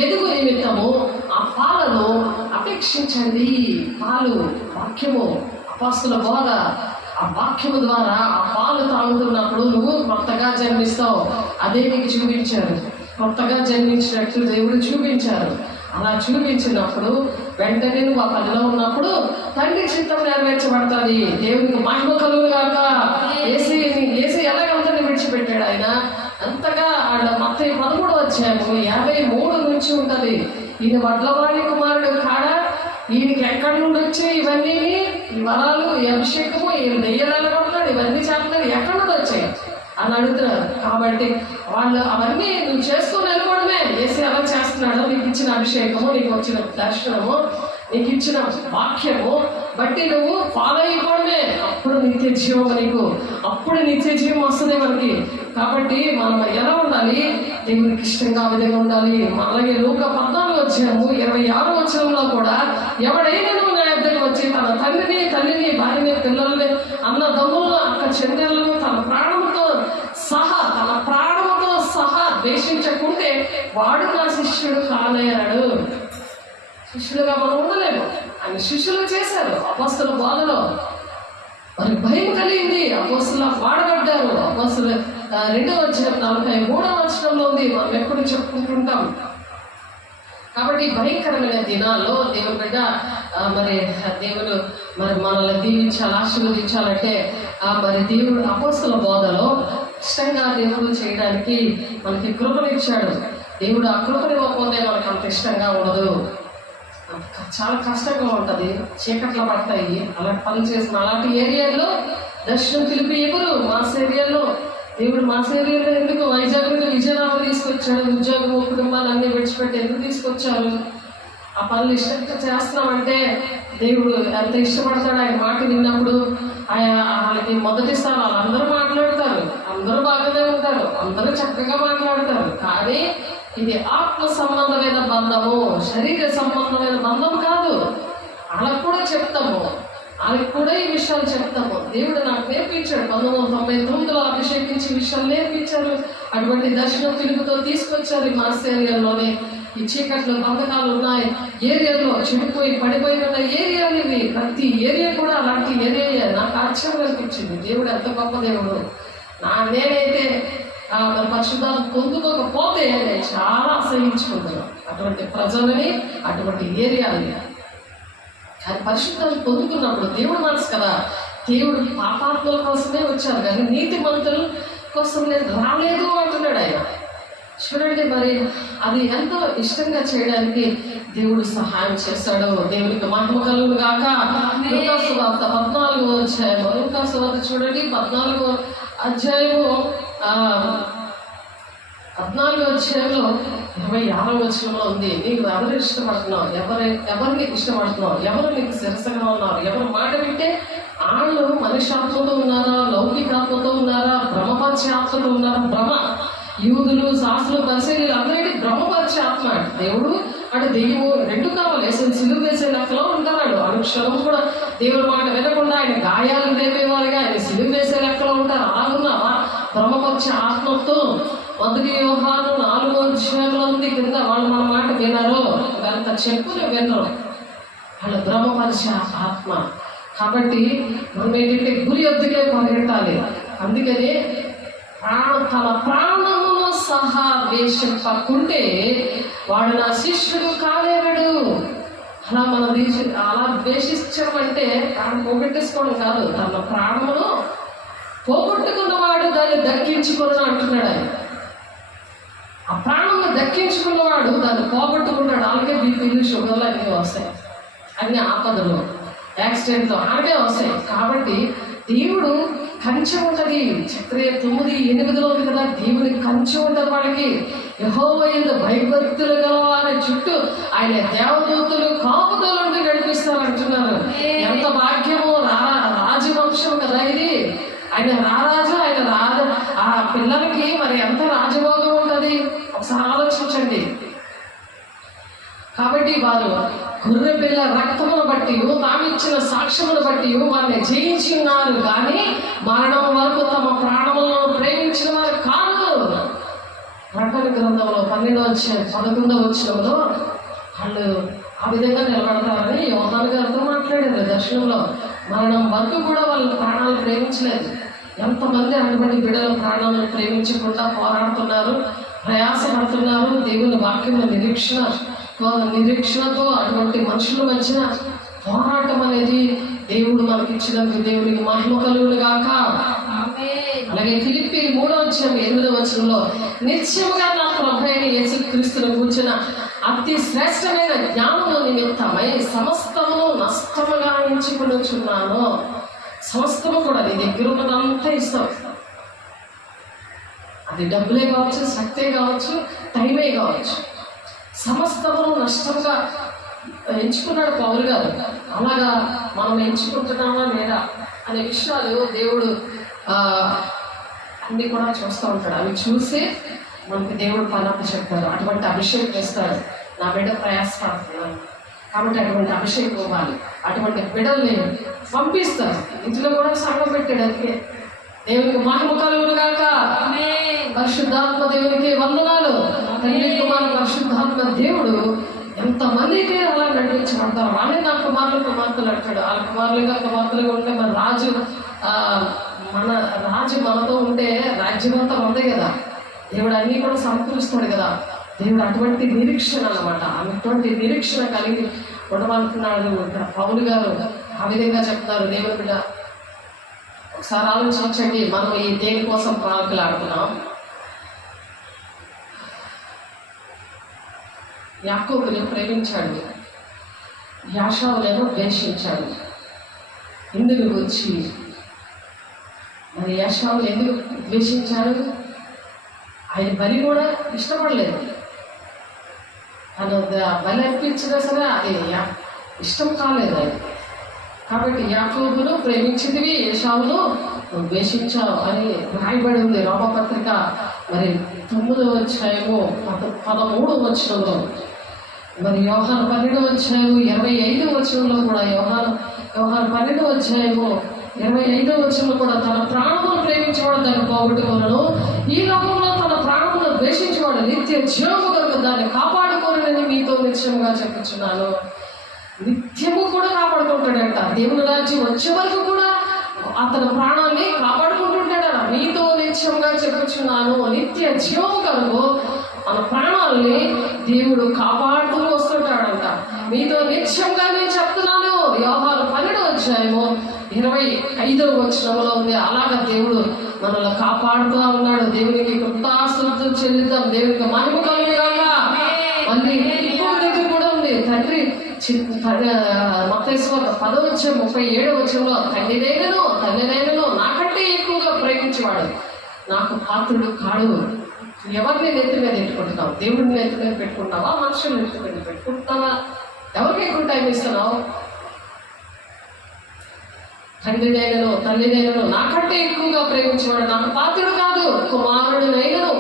ఎదుగు నిమిత్తము ఆ పాలను అపేక్షించండి. పాలు వాక్యము, అపొస్తలుల బోధ, ఆ వాక్యము ద్వారా ఆ పాలు తాగుతున్నప్పుడు నువ్వు కొత్తగా జన్మిస్తావు. అదే నీకు చూపించారు, కొత్తగా జన్మించినట్లు దేవుడు చూపించారు. అలా చూపించినప్పుడు వెంటనే నువ్వు ఆ పనిలో ఉన్నప్పుడు తండ్రి చిత్తం నెరవేర్చబడుతుంది. దేవునికి మహిమ కలుగును గాక. ఏసీ ఎలాగంతని విడిచిపెట్టాడు ఆయన. అంతగా ఆడ మత్తయి 13వ అధ్యాయము 53 నుంచి ఉంటుంది. ఈయన వడ్లవాణి కుమారుడు కాడ, ఈయనకి ఎక్కడి నుండి వచ్చి ఇవన్నీ ఈ వరాలు, ఈ అభిషేకము, ఈ దెయ్యాలు ఉంటాడు, ఇవన్నీ చేస్తున్నాడు, ఎక్కడి నుండి వచ్చాయి అని అడుగుతున్నారు. కాబట్టి వాళ్ళు అవన్నీ నువ్వు చేసుకుని వెళ్ళిపోవడమే. ఏసీ ఎలా చేస్తున్నాడో, నీకు ఇచ్చిన అభిషేకము, నీకు వచ్చిన దర్శనము, నీకు ఇచ్చిన వాక్యము బట్టి నువ్వు ఫాలో అయిపోవడమే. అప్పుడు నిత్య జీవం వస్తుంది మనకి. కాబట్టి మనం ఎలా ఉండాలి? దేవునికి ఇష్టంగా ఆ విధంగా ఉండాలి. అలాగే లూకా 14వ అధ్యాయము 26వ వచనంలో కూడా ఎవడైనా నా యొద్దకు వచ్చి తన తల్లిని, భార్యని, పిల్లల్ని, అన్నదమ్ములను, అక్క చెల్లెలను తన ప్రాణంతో సహా ద్వేషించకుంటే వాడు నా శిష్యుడు కాలేరాడు. శిష్యులుగా మనం ఉండలేము. ఆయన శిష్యులు చేశారు. అపొస్తలుల బోధలో వారికి భయం కలిగింది. అపొస్తలులు వాడబడ్డారు. అపొస్తలుల 2వ అధ్యాయం 43వ వచనంలో ఉంది. మనం ఎప్పుడు చెప్పుకుంటుంటాం. కాబట్టి భయంకరమైన దినాల్లో దేవుని బిడ్డ దేవుడు మనల్ని దీవించాలి, ఆశీర్వదించాలంటే మరి దేవుడు అపొస్తలుల బోధలో ఇష్టంగా దేవుడు చేయడానికి మనకి కృపనిచ్చాడు. దేవుడు ఆ కృపనివ్వకపోతే మనకు అంత ఇష్టంగా ఉండదు. చాలా కష్టంగా ఉంటుంది, చీకట్లో పడతాయి. అలాంటి పనులు చేసిన అలాంటి ఏరియాలో దర్శనం పిలిపి ఎవరు మాస్ ఏరియాలో దేవుడు మాస్ ఏరియాలో ఎందుకు వైజాగ్ నుండి విజయనగరం తీసుకొచ్చాడు? ఉద్యోగము కుటుంబాలు అన్నీ విడిచిపెట్టి ఎందుకు తీసుకొచ్చారు? ఆ పనులు ఇష్టంగా చేస్తున్నామంటే దేవుడు ఎంత ఇష్టపడతాడు. ఆయన మాట విన్నప్పుడు వాళ్ళకి మొదటి స్థానాలు అందరూ మాట్లాడతారు, అందరూ బాగానే ఉంటారు, అందరూ చక్కగా మాట్లాడతారు. కానీ ఇది ఆత్మ సంబంధమైన బంధము, శరీర సంబంధమైన బంధం కాదు. వాళ్ళకు కూడా చెప్తాము, వాళ్ళకి కూడా ఈ విషయాలు చెప్తాము. దేవుడు నాకు నేర్పించాడు. 1999లో అభిషేకించి విషయాలు నేర్పించారు. అటువంటి దర్శనం పిలుపుతో తీసుకొచ్చారు. ఈ మాస్ ఏరియాలోనే ఈ చీకట్లో బంధకాలు ఉన్నాయి, ఏరియాలో చెడిపోయి పడిపోయిన ఏరియాలు ఇవి. ప్రతి ఏరియా కూడా అలాంటి ఏరియా. నాకు ఆశ్చర్యం అనిపించింది. దేవుడు ఎంత గొప్ప దేవుడు. నేనైతే పరిశుద్ధాలు పొందుకోకపోతే నేను చాలా అసహించుకుంటున్నాను అటువంటి ప్రజలని, అటువంటి ఏరియాలని. కానీ పరిశుద్ధాలు పొందుకున్నప్పుడు దేవుడు మనసు కదా, దేవుడు పాపాత్మల కోసమే వచ్చారు కానీ నీతి మంతుల కోసం నేను రాలేదు అంటున్నాడు ఆయన. చూడండి, మరి అది ఎంతో ఇష్టంగా చేయడానికి దేవుడు సహాయం చేశాడు. దేవుడికి మహిమ కలుగును గాక. లూకా సువార్త 14వ అధ్యాయము, లూకా సువార్త చూడండి 14వ అధ్యాయము 14వ అధ్యాయంలో 26వ వచనంలో ఉంది. నీకు ఎవరు ఇష్టపడుతున్నావు, ఎవరిని ఇష్టపడుతున్నావు, ఎవరు నీకు శిరసగా ఉన్నారు, ఎవరు మాట వింటే వాళ్ళు మనుష్యాత్మతో ఉన్నారా, లౌకికాత్మతో ఉన్నారా, బ్రహ్మపరిచే ఆత్మతో ఉన్నారా? భ్రమ. యూదులు, శాస్త్రులు, పరిశీలు అందరికీ బ్రహ్మపరిచే ఆత్మ. దేవుడు అంటే దెయ్యము రెండు కావాలి. సిలువ వేసే లెక్కలో ఉంటారు. అనుక్షణం కూడా దేవుడి మాట వినకుండా ఆయన గాయాలు రేపేవారుగా ఆయన సిలువ వేసే లెక్కలో ఉంటారు. అలా ఉన్నావా? బ్రహ్మపరిచే ఆత్మతో 1 యోహాను 4వ అధ్యాయంలో ఉంది కింద. వాళ్ళు మన మాట వినరు, అంత చెప్పులు వినరు. వాళ్ళ బ్రహ్మపరిచే ఆత్మ. కాబట్టి మనం ఏంటంటే గురి వద్దకే పరిగెట్టాలి. అందుకని తన ప్రాణమును సహా వేషపక్కుంటే వాడు నా శిష్యుడు కాలేడు. అలా ద్వేషించడం అంటే ప్రాణం పోగొట్టేసుకోవడం కాదు. తన ప్రాణమును పోగొట్టుకున్నవాడు దాన్ని దక్కించుకుని అంటున్నాడు ఆయన. ఆ ప్రాణంలో దక్కించుకున్నవాడు దాన్ని పోగొట్టుకున్నాడు. అలాగే బీపీలు, షుగర్లు అన్నీ వస్తాయి, అన్ని ఆపదలు, యాక్సిడెంట్లు అలాగే వస్తాయి. కాబట్టి దేవుడు కంచె ఉంటుంది. చక్రే 9:8 ఉంది కదా, దేవునికి కంచె ఉంటుంది. వాళ్ళకి యెహోవా యందు భయభక్తులు గల వారి చుట్టూ ఆయన దేవదూతలు కాపుదలుండి నడిపిస్తారు అంటున్నారు. ఎంత భాగ్యమో! రాజవంశం కదా ఇది. ఆయన రారాజు, ఆయన రాజు. ఆ పిల్లలకి మరి ఎంత రాజభోగం ఉంటుంది ఒకసారి ఆలోచించండి. కాబట్టి వారు గొర్రె పిల్ల రక్తమును బట్టి, తామిచ్చిన సాక్ష్యమును బట్టి వారిని జయించి ఉన్నారు. కానీ మరణం వరకు తమ ప్రాణములను ప్రేమించిన వారు కాదు. ప్రకటన గ్రంథంలో 12వ అధ్యాయం 11వ వచనంలో వాళ్ళు ఆ విధంగా నిలబడతారని యోహాను గారితో మాట్లాడారు దర్శనంలో. మరణం వరకు కూడా వాళ్ళ ప్రాణాలు ప్రేమించలేదు. ఎంతమంది అటువంటి బిడ్డల ప్రాణాలను ప్రేమించకుండా పోరాడుతున్నారు, ప్రయాసపడుతున్నారు. దేవుని వాక్యంలో నిరీక్షణతో అటువంటి మనుషుల మధ్య పోరాటం అనేది దేవుడు మనకిచ్చినందుకు దేవునికి మహిమ కలుగును గాక. అలాగే ఫిలిప్పీ 3వ అధ్యాయం 8వ వచనంలో నిత్యముగా నా ప్రభు అయిన యేసుక్రీస్తును కూర్చున్న అతి శ్రేష్టమైన జ్ఞానము నిమిత్తమై సమస్తమును నష్టముగా ఎంచుకొనుచున్నాను. సమస్తము కూడా నీ దగ్గర ఉన్నదంతా ఇస్తావు. అది డబ్బులే కావచ్చు, శక్తే కావచ్చు, టైమే కావచ్చు. సమస్తమును నష్టంగా ఎంచుకున్నాడు పౌలు గారు. అలాగా మనం ఎంచుకుంటున్నామా లేదా అనే విషయాలు దేవుడు అన్నీ కూడా చూస్తూ ఉంటాడు. అవి చూసి మనకి దేవుడు పనాపి చెప్తాడు. అటువంటి అభిషేకం వేస్తాడు. నా బిడ్డ ప్రయాసపడుతున్నాను కాబట్టి అటువంటి అభిషేకం ఇవ్వాలి. అటువంటి బిడ్డల్ని పంపిస్తారు. ఇంట్లో కూడా సంఘం పెట్టాడు. అందుకే దేవునికి మహిమ కలుగును గాక. పరిశుద్ధాత్మ దేవునికి వందనాలు. తండ్రి, కుమార, పరిశుద్ధాత్మ దేవుడు ఎంతమందికి అలా నడిపించబడతారు. వాళ్ళే నా కుమార్తెలు అంటాడు. వాళ్ళ కుమార్తెలుగా ఉంటే మన రాజు మనతో ఉంటే రాజ్యం అంతా ఉందే కదా. దేవుడు అన్నీ కూడా సమకూరుస్తాడు కదా. దేవుడు అటువంటి నిరీక్షణ అన్నమాట. అటువంటి నిరీక్షణ కలిగి ఉండమంటున్నాడు ఇక్కడ పౌలు గారు. ఆ విధంగా చెప్తున్నారు. దేవుని బిడ్డ ఒకసారి ఆలోచించండి. మనం ఈ దేనికోసం ప్రాకులాడుతున్నాం? యాకోబుని ప్రేమించాడు. యాషావులను ద్వేషించాడు. ఇందుకు వచ్చి మరి యాషావులు ఎందుకు ద్వేషించాడు? ఆయన బలి కూడా ఇష్టపడలేదు. తను బలి అర్పించినా సరే అది ఇష్టం కాలేదు ఆయన. కాబట్టి యాకోబును ప్రేమించినవి ఏశావును ద్వేషించావు అని రాయబడి ఉంది రోమపత్రిక మరి 9వ అధ్యాయము 13వ వచనంలో. మరి యోహాను 12వ అధ్యాయము 25వ వచనంలో కూడా యోహాను 12వ అధ్యాయము 25వ వచనంలో కూడా తన ప్రాణమును ప్రేమించేవాడు దాన్ని పోగొట్టుకోను, ఈ లోకంలో తన ప్రాణమును ద్వేషించేవాడు నిత్య జీవము కొరకు దాన్ని కాపాడుకోనని మీతో నిశ్చయంగా చెప్పుచున్నాను. నిత్యము కూడా కాపాడుకుంటాడంట. దేవుని రాజ్యం వచ్చే వరకు కూడా అతని ప్రాణాన్ని కాపాడుకుంటుంటాడట. మీతో నిత్యంగా చెప్పుచున్నాను, నిత్య జీవము కొరకు మన ప్రాణాలని దేవుడు కాపాడుతూ వస్తుంటాడంట. మీతో నిత్యంగా నేను చెప్తున్నాను. యోహాను 12వ అధ్యాయము 25వ వచనంలో ఉంది. అలాగా దేవుడు మనల్ని కాపాడుతూ ఉన్నాడు. దేవునికి కృతజ్ఞతలు చెల్లిద్దాం. దేవునికి మహిమ కలుగుగాక. మళ్ళీ ఇంకో దగ్గర కూడా ఉంది. తండ్రి మత్తయి 10వ అధ్యాయం 37వ వచనంలో తల్లిదైనను నాకంటే ఎక్కువగా ప్రేమించేవాడు నాకు పాత్రుడు కాడు. ఎవరిని నెత్తి మీద పెట్టుకుంటున్నావు? దేవుడిని నెత్తి మీద పెట్టుకుంటావా? మనుషులు నెత్తి మీద పెట్టుకుంటున్నావా? ఎవరికి ఎక్కువ టైం ఇస్తున్నావు? తల్లిదైనను నాకంటే ఎక్కువగా ప్రేమించేవాడు నాకు పాత్రుడు కాదు. కుమారుడనైనను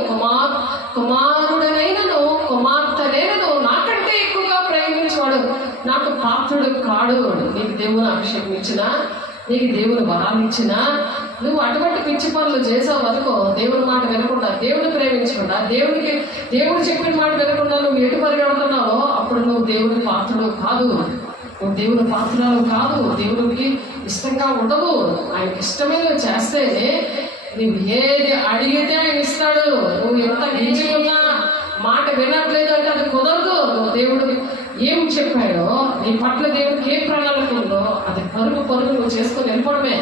కుమార్తెనైనను నాకంటే ఎక్కువగా ప్రేమించేవాడు నాకు పాత్రుడు కాడు. నీకు దేవుని అభిషేకం ఇచ్చినా, నీకు దేవుని వరాలు ఇచ్చినా, నువ్వు అటువంటి పిచ్చి పనులు చేసావు అనుకో, దేవుని మాట వినకుండా, దేవుని ప్రేమించకుండా, దేవుడు చెప్పిన మాట వినకుండా నువ్వు ఎటు పరిగెడుతున్నావో అప్పుడు నువ్వు దేవుని పాత్రుడు కాదు. నువ్వు దేవుని పాత్రలు కాదు. దేవుడికి ఇష్టంగా ఉండవు. ఆయనకి ఇష్టమైనవి చేస్తేనే నువ్వు ఏది అడిగితే ఆయన ఇస్తాడు. నువ్వు ఎంత గింజుకున్నా మాట వినట్లేదు అంటే అది కుదరదు. దేవుడు ఏం చెప్పాడో, నీ పట్ల దేవుడికి ఏ ప్రణాళిక ఉందో అది పరుగు నువ్వు చేసుకొని వెళ్ళిపోవడమే.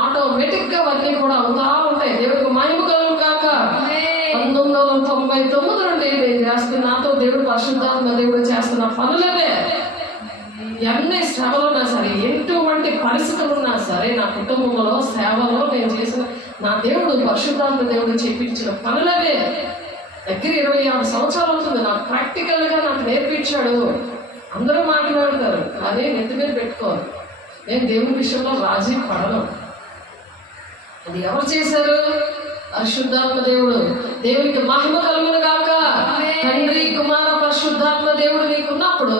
ఆటోమేటిక్ గా అవన్నీ కూడా అవుతా ఉంటాయి. దేవుడికి మహిమ కలుగు కాక. 1999 నుండి నేను చేస్తున్న నాతో దేవుడు పరిశుద్ధాత్మ దేవుడు చేస్తున్న పనులవే. ఎన్ని శ్రమలు ఉన్నా సరే, ఎటువంటి పరిస్థితులు ఉన్నా సరే, నా కుటుంబంలో సేవలో నేను చేసిన నా దేవుడు పరిశుద్ధాత్మ దేవుడు చేపించిన పనులవే. దగ్గర 26 సంవత్సరాలు అవుతుంది. నాకు ప్రాక్టికల్ గా నాకు నేర్పించాడు. అందరూ మాట్లాడతారు కానీ నెత్తి మీద పెట్టుకోరు. నేను దేవుని విషయంలో రాజీ పడను. అది ఎవరు చేశారు? పరిశుద్ధాత్మ దేవుడు. దేవునికి మహిమ కలుగును గాక. తండ్రి కుమార పరిశుద్ధాత్మ దేవుడు నీకున్నప్పుడు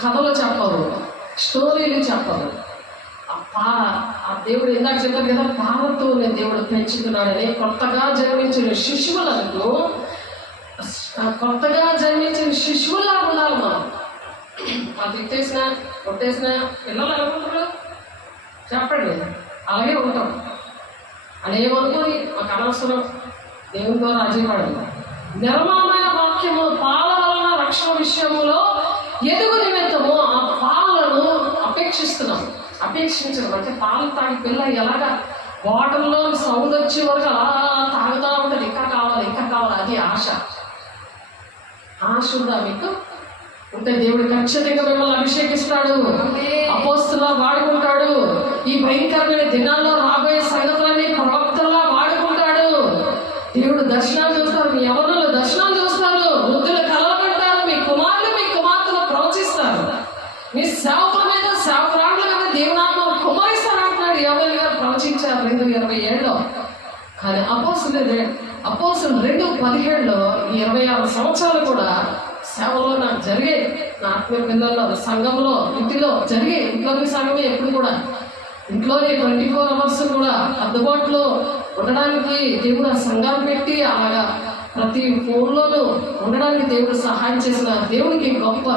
కథలు చెప్పరు, స్టోరీలు చెప్పరు. ఆ దేవుడు ఇందాక చెప్పారు కదా, పాలతో నేను దేవుడు పెంచుతున్నాడని. కొత్తగా జన్మించిన శిశువులా ఉండాలి మనం. తిట్టేసిన కొట్టేసిన పిల్లలు అనుకుంటారు చెప్పండి, అలాగే ఉంటాం. అని ఏమనుకోని మాకు అనవసరం, దేవునితో రాజీపడదు. నిర్మలమైన వాక్యము పాల వలన రక్షణ విషయంలో ఎదుగు నిమిత్తము ఆ పాలను అపేక్షించడం అంటే పాలు తాగి పిల్ల ఎలాగా బాటిల్లో సౌండ్ వచ్చే వరకు అలా తాగుతా ఉంటుంది. ఇంకా కావాలి అది ఆశ ఉందా మీకు? ఉంటే దేవుడు ఖచ్చితంగా మిమ్మల్ని అభిషేకిస్తాడు, అపోస్తులా వాడుకుంటాడు. ఈ భయంకరమైన దినాల్లో రాబోయే సంగతులన్నీ ప్రవక్తలా వాడుకుంటాడు. దేవుడు దర్శనాలు చూస్తారు, మీ యవ్వనులు దర్శనాలు చూస్తారు, వృద్ధులు కలవకంటారు, మీ కుమారులు మీ కుమార్తెలు ప్రవచిస్తారు, మీ సేవకుల మీద సేవకురాండ్ల మీద దేవునాత్మ కుమరిస్తారు అంటున్నాడు. యోవేలు గారు ప్రవచించారు 2:27. కానీ అపోస్తులు 2:17 ఈ 26 సంవత్సరాలు కూడా సేవలో నాకు జరిగాయి. నా ఆత్మీయ పిల్లల్లో సంఘంలో ఇంటిలో జరిగాయి. ఇంట్లోని సంఘమే ఎప్పుడు కూడా ఇంట్లోనే 24 hours కూడా అందుబాటులో ఉండడానికి దేవుడు ఆ సంఘాన్ని పెట్టి అలాగా ప్రతి ఫోన్లోనూ ఉండడానికి దేవుడు సహాయం చేసిన దేవుడికి గొప్ప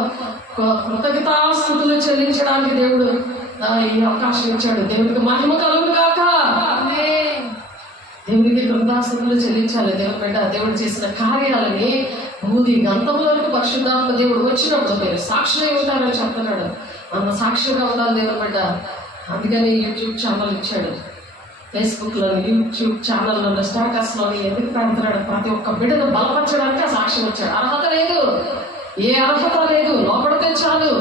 కృతజ్ఞతాస్తుతులు చెల్లించడానికి దేవుడు ఈ అవకాశం ఇచ్చాడు. దేవుడికి మహిమ కలుగును గాక. దేవుడికి కృతజ్ఞతాస్తుతులు చెల్లించాలి. దేవుడు చేసిన కార్యాలని భూది గంతముల వరకు పరిశుద్ధాత్మ దేవుడు వచ్చినప్పుడు మీరు సాక్షిగా ఉంటారని చెప్తున్నాడు. మన సాక్షిగా ఉండాలి దేవుని బిడ్డ. అందుకని యూట్యూబ్ ఛానల్ ఇచ్చాడు. ఫేస్బుక్లో, యూట్యూబ్ ఛానల్లో, స్టాటస్లో ఎందుకు పెడుతున్నాడు? ప్రతి ఒక్క బిడ్డను బలపరచడానికి ఆ సాక్ష్యం వచ్చాడు. అర్హత లేదు, ఏ అర్హత లేదు. లోబడితే చాలు.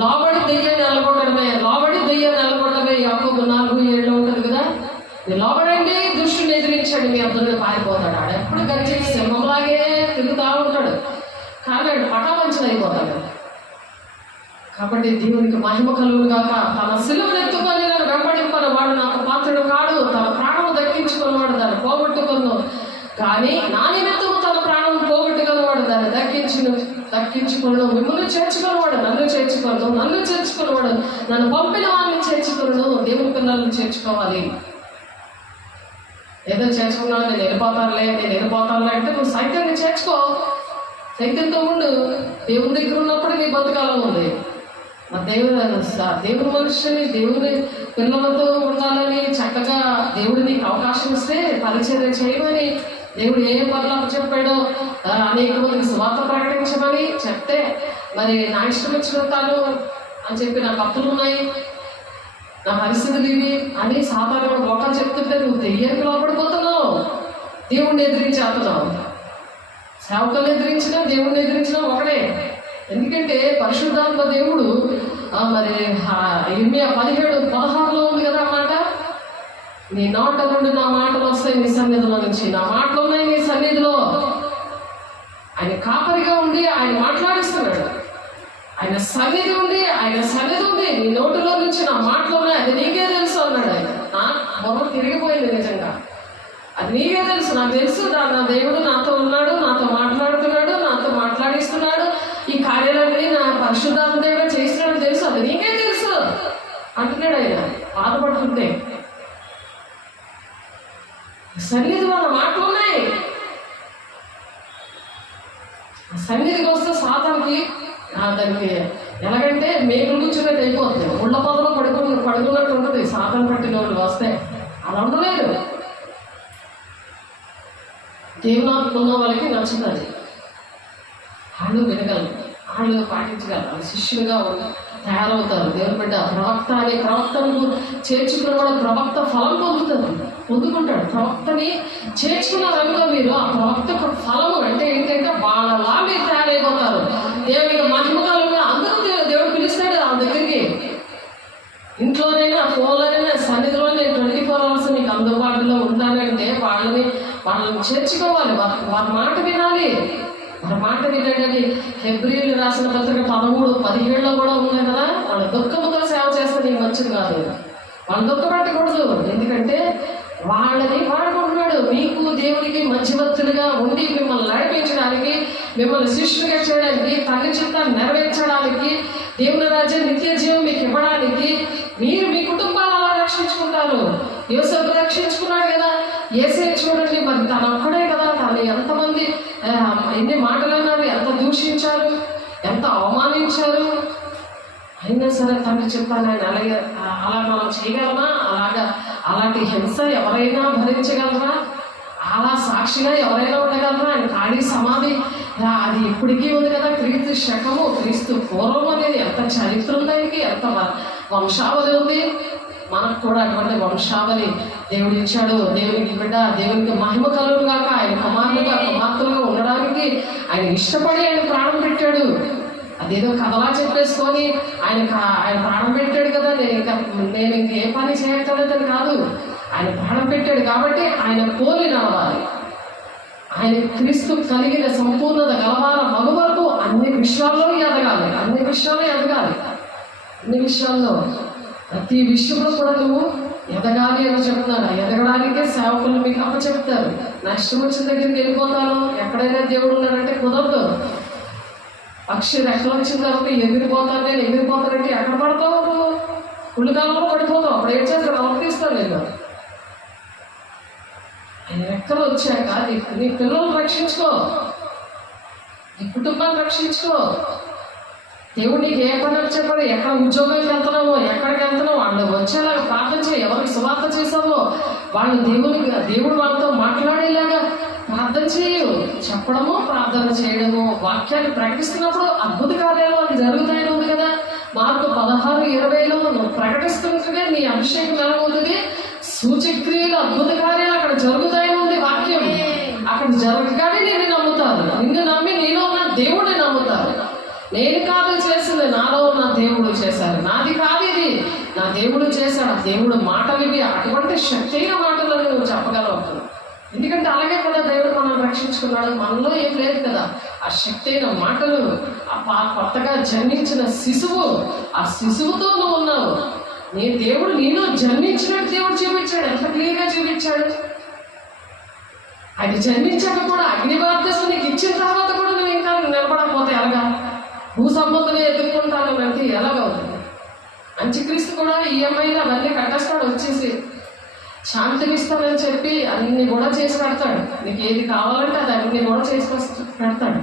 లోబడి దెయ్యాన్ని వెళ్ళగొట్టడమే, లోబడి దెయ్యాన్ని వెళ్ళగొట్టడమే. యాకోబు 4:7 ఉంటుంది కదా, లోబడండి, దుష్టుని ఎదిరించండి, మీ అద్దరుడు పారిపోతాడు. ఆడు ఎప్పుడు గర్జి సింహంలాగే తిరుగుతూ ఉంటాడు, కానీ ఆడు పటావంచన అయిపోతాడు. కాబట్టి దేవునికి మహిమ కలుగును గాక. తన సిలువను ఎత్తుకొని నన్ను వెంబడింపని వాడు నాకు పాత్రుడు కాడు. తన ప్రాణం దక్కించుకున్నవాడు దాన్ని పోగొట్టుకును, కానీ నా నిమిత్తము తన ప్రాణం పోగొట్టుకున్నవాడు దాన్ని దక్కించుకున్నాడు. మిమ్మల్ని చేర్చుకున్నవాడు నన్ను చేర్చుకోను, నన్ను చేర్చుకున్నవాడు నన్ను పంపిన వాడిని చేర్చుకున్నాడు. దేవుని పిల్లల్ని చేర్చుకోవాలి. ఏదో చేర్చుకున్నాను, నేను వెళ్ళిపోతానులే అంటే నువ్వు సైతాన్ని చేర్చుకో, సైతంతో ఉండు. దేవుని దగ్గర ఉన్నప్పుడు నీ బతుకాలం ఉంది. దేవుని మనుషుని, దేవుని పిల్లలతో ఉండాలని చక్కగా దేవుడు నీకు అవకాశం ఇస్తే పరిచర్య చేయమని దేవుడు ఏ పనులకు చెప్పాడో అనేక మందికి స్వార్థ ప్రకటించమని చెప్తే, మరి నా ఇష్టం వచ్చినతాను అని చెప్పి నాకు అప్పులు ఉన్నాయి, నా పరిస్థితులు ఇవి అని సాధారణ ఒకటి చెప్తుంటే నువ్వు దెయ్యానికి లోపడిపోతున్నావు, దేవుణ్ణి ఎదిరించేస్తున్నావు. సేవకులను ఎదిరించినా దేవుణ్ణి ఎదిరించినా ఒకడే. ఎందుకంటే పరిశుద్ధాత్మ దేవుడు మరి ఇర్మియా 17:16 ఉంది కదా మాట, నీ నోట నుండి నా మాటలు వస్తాయి నీ సన్నిధిలో నుంచి, నా మాటలు ఉన్నాయి నీ సన్నిధిలో. ఆయన కాపరిగా ఉండి ఆయన మాట్లాడిస్తున్నాడు. ఆయన సన్నిధి ఉంది నీ నోటిలో నుంచి నా మాటలు ఉన్నాయి, అది నీకే తెలుసు అన్నాడు. ఆయన నా మొహం తిరిగిపోయింది నిజంగా. అది నీకే తెలుసు, నాకు తెలుసు, నా దేవుడు నాతో ఉన్నాడు, నాతో మాట్లాడుతున్నాడు, నాతో మాట్లాడిస్తున్నాడు, ఈ కార్యాలన్నీ నా పరిశుద్ధాత్మ దేవుడు చేస్తున్నాడు తెలుసు, అది నీకే తెలుసు అంటున్నాడు. ఆయన బాధపడుతుంటే సన్నిధి వాళ్ళ మాటలు ఉన్నాయి. సన్నిధికి వస్తే సాతానికి దానికి ఎలాగంటే మేకులు కూర్చున్నట్టు అయిపోతుంది, ముళ్ళ పొదలో పడుకున్నట్టు ఉంటుంది. సాతం పట్టిన వాళ్ళు వస్తే అలా ఉండలేదు. దేవునాత్మ ఉన్న వాళ్ళకి నచ్చుతుంది, వాళ్ళు వినగలరు, వాళ్ళు పాటించగలరు, వాళ్ళు శిష్యులుగా తయారవుతారు. దేవుని బిడ్డ ప్రవక్త అనే ప్రవక్తను చేర్చుకున్న వాడు ప్రవక్త ఫలం పొందుకుంటాడు. ప్రవక్తని చేర్చుకున్నారనుకో మీరు, ఆ ప్రవక్త ఫలము అంటే ఏంటంటే వాళ్ళలా మీరు తయారైపోతారు. దేవునికి మహిమకాలంగా అందరూ దేవుడు పిలుస్తాడు ఆ దగ్గరికి. ఇంట్లోనైనా ఫోన్లోనైనా సన్నిధిలోనే 24 hours నీకు అందుబాటులో ఉండాలంటే వాళ్ళని చేర్చుకోవాలి, వారి మాట వినాలి. వారి మాట వినండి. హెబ్రీయులు రాసిన పత్రిక 13:17 కూడా ఉన్నాయి కదా, వాళ్ళ దుఃఖముతో సేవ చేస్తే నీకు మంచిది కాదు. వాళ్ళు దుఃఖపెట్టకూడదు, ఎందుకంటే వాళ్ళని వాడుకుంటున్నాడు మీకు దేవునికి మధ్యవర్తులుగా ఉండి మిమ్మల్ని నడిపించడానికి, మిమ్మల్ని శిష్యులుగా చేయడానికి, తల్లి చిత్తాన్ని నెరవేర్చడానికి, దేవుని రాజ్యం నిత్య జీవం మీకు ఇవ్వడానికి మీరు మీ కుటుంబాలు అలా రక్షించుకుంటారు. యోసేపు రక్షించుకున్నాడు కదా. యేసయ్య చూడండి, మరి తను ఒక్కడే కదా, తను ఎంతమంది ఎన్ని మాటలు అన్నారు, ఎంత దూషించారు, ఎంత అవమానించారు, అయినా సరే తండ్రి చెప్పాను ఆయన అలా మనం చేయగలమా? అలాంటి హింస ఎవరైనా భరించగలరా? అలా సాక్షిగా ఎవరైనా ఉండగలరా? ఆయన ఖాళీ సమాధి అది ఇప్పటికీ ఉంది కదా. క్రీస్తు శకము, క్రీస్తు పూర్వం అనేది ఎంత చరిత్ర ఉంది, ఆయనకి ఎంత వంశావళి ఉంది. మనకు కూడా అటువంటి వంశావళి దేవుడు ఇచ్చాడు. దేవునికి బిడ్డ దేవునికి మహిమ కలుగు కాక ఆయన కుమార్తెలుగా ఉండడానికి ఆయన ఇష్టపడి ఆయన ప్రాణం పెట్టాడు. అదేదో కథలా చెప్పేసుకొని ఆయన ప్రాణం పెట్టాడు కదా, నేను ఇంకే పని చేయగలదని కాదు. ఆయన ప్రాణం పెట్టాడు కాబట్టి ఆయన పోలి నడవాలి. ఆయన క్రీస్తు కలిగిన సంపూర్ణత గలవాల మగ వరకు అన్ని విషయాల్లో ఎదగాలి. అన్ని విషయాల్లో ప్రతి విషయంలో కూడా నువ్వు ఎదగాలి అని చెప్తున్నారు. ఎదగడానికే సేవకులు మీకు అమ్మ చెప్తారు. నా ఇష్టం వచ్చిన దగ్గరికి వెళ్ళిపోతాను, ఎక్కడైనా దేవుడు ఉన్నాడంటే కుదరదు. పక్షి రెక్కలు వచ్చిన తర్వాత ఎగిరిపోతానంటే ఎక్కడ పడతావు నువ్వు? ఉల్లికాలంలో పడిపోతావు. అప్పుడు ఏం చేస్తాను? అవతీస్తాను నేను. ఆయన రెక్కలు వచ్చాక నీ పిల్లలు రక్షించుకో, నీ కుటుంబాన్ని రక్షించుకో. దేవుడు నీకు ఏ పని చెప్పాడు, ఎక్కడ ఉద్యోగానికి వెళ్తున్నావో, ఎక్కడికి వెళ్తున్నావు, వాళ్ళు వచ్చేలాగా ప్రార్థన చేయి. ఎవరికి సువార్త చేసావో వాళ్ళు దేవుడు వాళ్ళతో మాట్లాడేలాగా ప్రార్థన చేయు. చెప్పడము, ప్రార్థన చేయడము, వాక్యాన్ని ప్రకటిస్తున్నప్పుడు అద్భుత కార్యాలు అది జరుగుతాయని ఉంది కదా. మార్కు 16:20 నువ్వు ప్రకటిస్తుంటే నీ అభిషేకం ఎలా ఉంటుంది? సూచక్రియలు, అద్భుత కార్యాలు అక్కడ జరుగుతాయని ఉంది వాక్యం. అక్కడ జరగగానే నిన్ను నమ్ముతారు. నిన్ను నమ్మి నీలో ఉన్న దేవుడిని నమ్ముతారు. నేను కాదు చేసింది, నాలో నా దేవుడు చేశారు. నాది కాదు ఇది, నా దేవుడు చేశాడు. ఆ దేవుడు మాటలు ఇవి. అటువంటి శక్తి అయిన మాటలను నువ్వు చెప్పగలవు. ఎందుకంటే అలాగే కదా దేవుడు మనల్ని రక్షించుకున్నాడు. మనలో ఏం లేదు కదా. ఆ శక్తి అయిన మాటలు, ఆ కొత్తగా జన్మించిన శిశువు, ఆ శిశువుతో నువ్వు ఉన్నావు. నీ దేవుడు నీలో జన్మించినట్టు దేవుడు చూపించాడు. ఎంత క్లియర్గా చూపించాడు. అది జన్మించాక కూడా అగ్ని బాప్తిస్మం నీకు ఇచ్చిన తర్వాత కూడా నువ్వు ఇంకా నిలబడకపోతే ఎలాగా? భూ సంబంధమే ఎదుర్కొంటాను అంటే ఎలాగవుతుంది? అంత్యక్రీస్తు కూడా ఈఎంఐలు అవన్నీ కట్టేస్తాడు. వచ్చేసి శాంతినిస్తానని చెప్పి అన్ని కూడా చేసి పెడతాడు. నీకు ఏది కావాలంటే అది అన్ని కూడా చేసి పెడతాడు.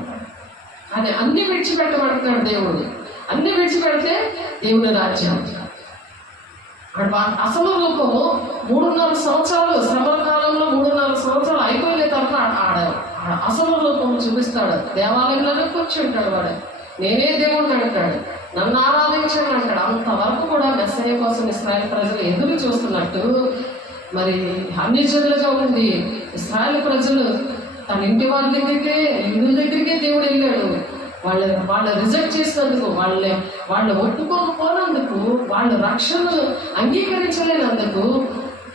అది అన్ని విడిచిపెట్టమంటున్నాడు దేవుడు. అన్ని విడిచిపెడితే దేవుని రాజ్యం. అసలు రూపము 3.5 సంవత్సరాలు శ్రమల కాలంలో 3.5 సంవత్సరాలు అయిపోయిన తర్వాత అసలు రూపము చూపిస్తాడు. దేవాలయంలోనే కూర్చుంటాడు. వాడు నేనే దేవుడిని అంటాడు, నన్ను ఆరాధించాడు అంటాడు. అంతవరకు కూడా మెస్సయ్య కోసం ఇశ్రాయేలు ప్రజలు ఎదురు చూస్తున్నట్టు మరి అన్ని జనులుగా ఉండి ఇశ్రాయేలు ప్రజలు తన ఇంటి వారి దగ్గరికే, హిందువుల దగ్గరికే దేవుడు వెళ్ళాడు. వాళ్ళు రిజెక్ట్ చేసినందుకు, వాళ్ళు ఒప్పుకోకపోయినందుకు, వాళ్ళు రక్షణను అంగీకరించలేనందుకు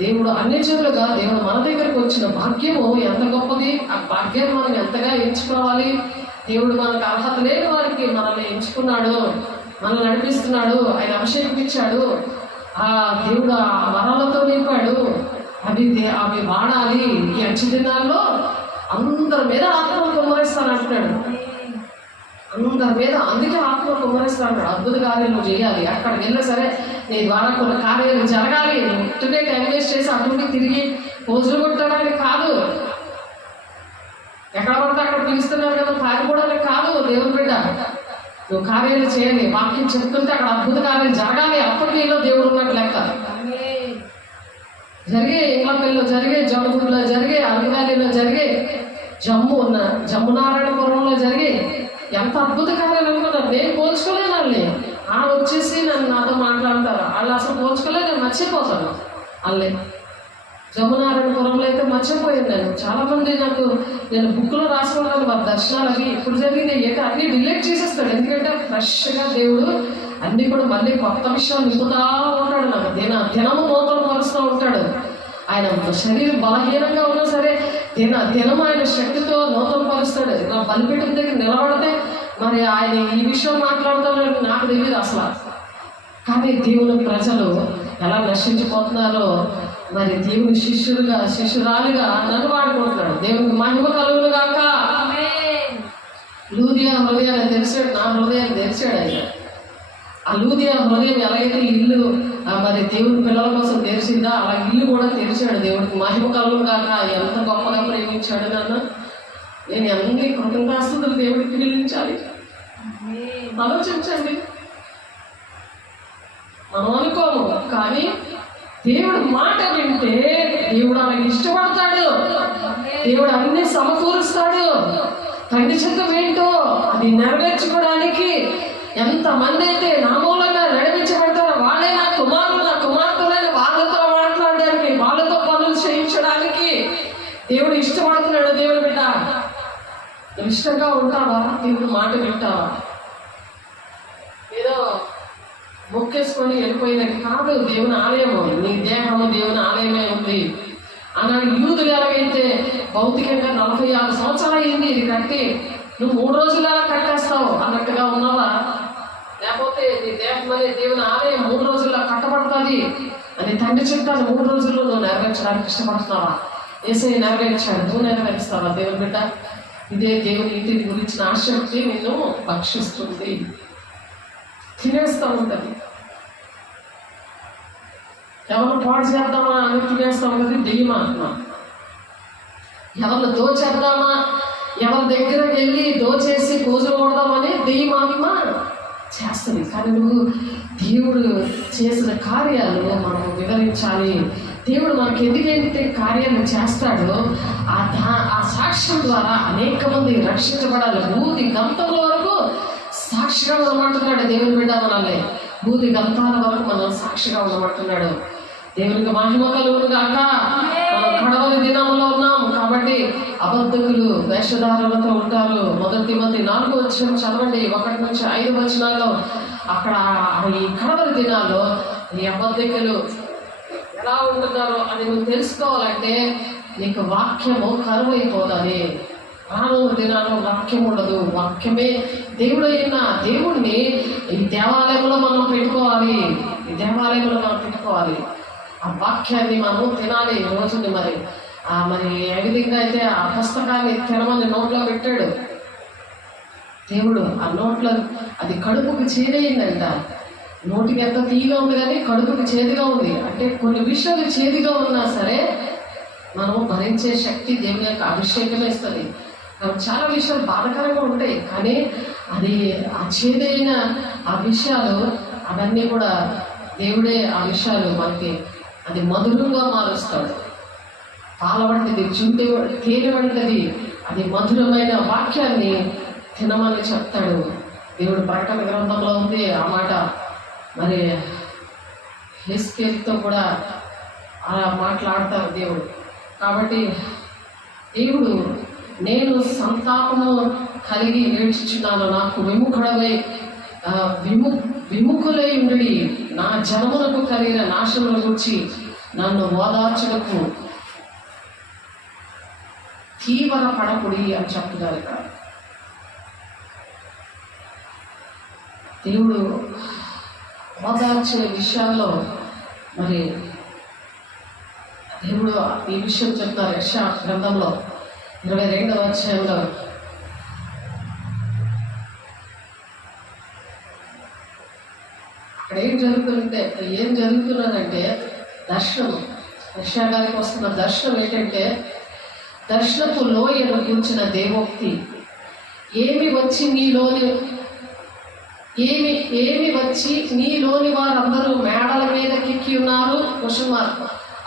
దేవుడు అన్యజనులుగా దేవుడు మన దగ్గరకు వచ్చిన భాగ్యము ఎంత గొప్పది. ఆ భాగ్యాన్ని మనం ఎంతగా ఎంచుకోవాలి. దేవుడు మనకు అర్హత లేని వారికి మనల్ని ఎంచుకున్నాడు, మనల్ని నడిపిస్తున్నాడు. ఆయన అభిషేకించాడు. ఆ దేవుడు ఆ వరాలతో నింపాడు. అవి వాడాలి. ఈ అంచె దినాల్లో అందరి మీద ఆత్మను కుమ్మరిస్తానంటున్నాడు. అందరి మీద అందుకే ఆత్మ కుమ్మరిస్తాడు. అద్భుత కార్యాలు నువ్వు చేయాలి. అక్కడికి వెళ్ళినా సరే నీ ద్వారా కొన్ని కార్యాలు జరగాలి. నువ్వు టైం వేస్ట్ చేసి అటువంటి తిరిగి పోజులు కొట్టడానికి కాదు. ఎక్కడ పడితే అక్కడ పిలుస్తున్నారు కదా పారిపోవడానికి కాదు. దేవుని బిడ్డ నువ్వు కార్యాలు చేయాలి. వాక్యం చెప్తుంటే అక్కడ అద్భుత కార్యాలు జరగాలి. అప్పుడు నీలో దేవుడు ఉన్నట్టు లెక్క. జరిగే ఇంగ్లండ్లో జరిగే, జమ్ములో జరిగే, అరవివాలీలో జరిగే, జమ్మునారాయణపురంలో జరిగే ఎంత అద్భుత కార్యాలు అనుకున్నారు. నేను పోల్చుకోలేను వాళ్ళని. వచ్చేసి నాతో మాట్లాడతారు. వాళ్ళు అసలు పోల్చుకోలేదు. నేను మర్చిపోతాను వాళ్ళే. జమ్మునారాయణపురంలో అయితే మర్చిపోయింది. నేను చాలామంది నేను బుక్లో రాసుకున్నాను వారి దర్శనాలు అవి ఇప్పుడు జరిగింది ఏంటంటే అన్నీ డిలీట్ చేసేస్తాడు. ఎందుకంటే ఫ్రెష్గా దేవుడు అన్నీ కూడా మళ్ళీ కొత్త విషయాలు నింపుతా ఉంటాడు. నాకు దినము నూతన పరుస్తూ ఉంటాడు. ఆయన శరీరం బలహీనంగా ఉన్నా సరే దినం ఆయన శక్తితో నూతన పరుస్తాడు. నా బలిపీఠం దగ్గర నిలబడితే మరి ఆయన ఈ విషయం మాట్లాడతాడని నాకు తెలియదు అసలు. కానీ దేవుని ప్రజలు ఎలా నశించిపోతున్నారో మరి దేవుని శిష్యురాలుగా నన్ను వాడుకుంటున్నాడు. దేవునికి మహిమ కలుగును గాక. లూదియా హృదయాన్ని తెరిచాడు. నా హృదయాన్ని తెరిచాడు ఆయన. ఆ లూదియా హృదయం ఎలాగైతే ఇల్లు మరి దేవుని పిల్లల కోసం తెరిచిందా అలా ఇల్లు కూడా తెరిచాడు. దేవుడికి మహిమ కలుగును గాక. ఎంత గొప్పగా ప్రేమించాడు నన్ను. నేను అన్ని కృతజ్ఞతాస్తుతులు దేవుడికి చెల్లించాలి. ఆలోచించండి. మనం అనుకోము కానీ దేవుడు మాట వింటే దేవుడు అలాగే ఇష్టపడతాడు. దేవుడు అన్ని సమకూరుస్తాడు. తండ్రి చిత్తం ఏంటో అది నెరవేర్చుకోవడానికి ఎంతమంది అయితే నా మూలంగా నడిపించబడతారో వాళ్ళే నా కుమారులు, నా కుమార్తెలని వాళ్ళతో మాట్లాడడానికి, వాళ్ళతో పనులు చేయించడానికి దేవుడు ఇష్టపడుతున్నాడు. దేవుడు బిడ్డ నువ్వు ఇష్టంగా ఉంటావా? దేవుడు మాట వింటావా? ఏదో మొక్కేసుకొని వెళ్ళిపోయినట్టు కాదు. దేవుని ఆలయము, నీ దేహము దేవుని ఆలయమే ఉంది అన్నాడు. యూదులు ఎలాగైతే భౌతికంగా 46 సంవత్సరాలు అయింది ఇది కట్టి, నువ్వు 3 రోజులు ఎలా కట్టేస్తావు అన్నట్టుగా ఉన్నావా? లేకపోతే నీ దేహం అనే దేవుని ఆలయం 3 రోజుల్లో కట్టబడుతుంది అని తండ్రి చిత్తాన్ని 3 రోజుల్లో నువ్వు నెరవేర్చడానికి ఇష్టపడుతున్నావా? యేసయ్య నెరవేర్చాడు. నువ్వు నెరవేరుస్తావా? దేవుని బిడ్డ ఇదే దేవుని ఇంటిని గురించిన ఆసక్తి నిన్ను భక్షిస్తుంది, తినేస్తూ ఉంటుంది. ఎవరిని పాడు చేద్దామా అని తినేస్తూ ఉంటుంది దెయ్యమాత్మ. ఎవరిని దోచేద్దామా, ఎవరి దగ్గరకు వెళ్ళి దోచేసి కోజు కొడదామని దెయ్యమాత్మ చేస్తుంది. కానీ నువ్వు దేవుడు చేసిన కార్యాలు మనం వివరించాలి. దేవుడు మనకి ఎందుకంటే కార్యాలు చేస్తాడో ఆ సాక్ష్యం ద్వారా అనేక మంది రక్షించబడాలి. భూతి గంతంలో వరకు సాక్షిగా ఉండమంటున్నాడు దేవుని బిడ్డ. మనల్ని భూతి గంతాల వరకు మనం సాక్షిగా ఉండమంటున్నాడు. దేవునికి మహిమ కలుగును గాక. మనం కడవలి దినంలో ఉన్నాం. కాబట్టి అబద్ధకులు వేషధారులతో ఉంటారు. 1 తిమోతి 4 చదవండి, 1-5 వచనాల్లో. అక్కడ ఈ కడవరి దినాల్లో ఈ అబద్ధకులు ఎలా ఉంటున్నారో అది నువ్వు తెలుసుకోవాలంటే నీకు వాక్యము కరువైపోతుంది. రానున్న దినాల్లో వాక్యం ఉండదు. వాక్యమే దేవుడైన దేవుణ్ణి ఈ దేవాలయంలో మనం పెట్టుకోవాలి. ఈ దేవాలయంలో మనం పెట్టుకోవాలి. ఆ వాక్యాన్ని మనం తినాలి రోజుని. మరి ఏ విధంగా అయితే ఆ పుస్తకాన్ని తినమని నోట్లో పెట్టాడు దేవుడు, ఆ నోట్లో అది కడుపుకి చేదయిందంట. నోటికి ఎంత తీగా ఉంది కానీ కడుపుకి చేదుగా ఉంది. అంటే కొన్ని విషయాలు చేదుగా ఉన్నా సరే మనము భరించే శక్తి దేవుని యొక్క అభిషేకమే ఇస్తుంది. చాలా విషయాలు బాధకరంగా ఉంటాయి, కానీ అది ఆ చేదైన ఆ విషయాలు అవన్నీ కూడా దేవుడే ఆ విషయాలు మనకి అది మధురంగా మారుస్తాడు. పాల వంటిది, చుంటే తేనె వంటిది, అది మధురమైన వాక్యాన్ని తినమని చెప్తాడు దేవుడు. ప్రకటన గ్రంథంలో ఉంది ఆ మాట. మరి హెస్కేల్తో కూడా అలా మాట్లాడతారు దేవుడు. కాబట్టి దేవుడు, నేను సంతాపము కలిగి ఏడ్చుచున్నాను, నాకు విముఖులై ఉండి నా జనములకు కలిగిన నాశనముల గురించి నన్ను ఓదార్చుటకు తీవ్ర పడకుడి అని చెప్తున్నారు ఇక్కడ. దేవుడు ఓదార్చే విషయాల్లో మరి దేవుడు ఈ విషయం చెప్తారు యెషయా గ్రంథంలో 22వ అధ్యాయంలో. అక్కడ ఏం జరుగుతున్నదంటే దర్శనం. యెషయా గారికి వస్తున్న దర్శనం ఏంటంటే, దర్శనపు లోయను గురించిన దేవోక్తి. ఏమి వచ్చి నీలోని వారందరూ మేడల మీద కెక్కి ఉన్నారు.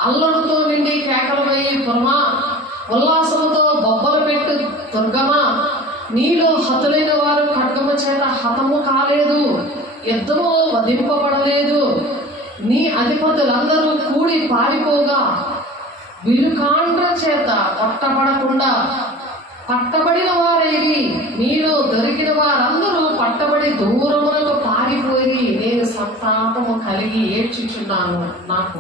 అల్లడుతో నిండి కేకలు వేయి పురమా, ఉల్లాసముతో బొబ్బలు పెట్టు దుర్గమా, నీలో హతులైన వారు ఖడ్గము చేత హతము కాలేదు, యుద్ధము వధింపబడలేదు. నీ అధిపతులందరూ కూడి పారిపోగా విలుకాండ్ర చేత కొట్టబడకుండా పట్టబడిన వారేవి. మీలో దొరికిన వారందరూ పట్టబడి దూరములకు పారిపోయి నేను సంతాపము కలిగి ఏడ్చుచున్నాను. నాకు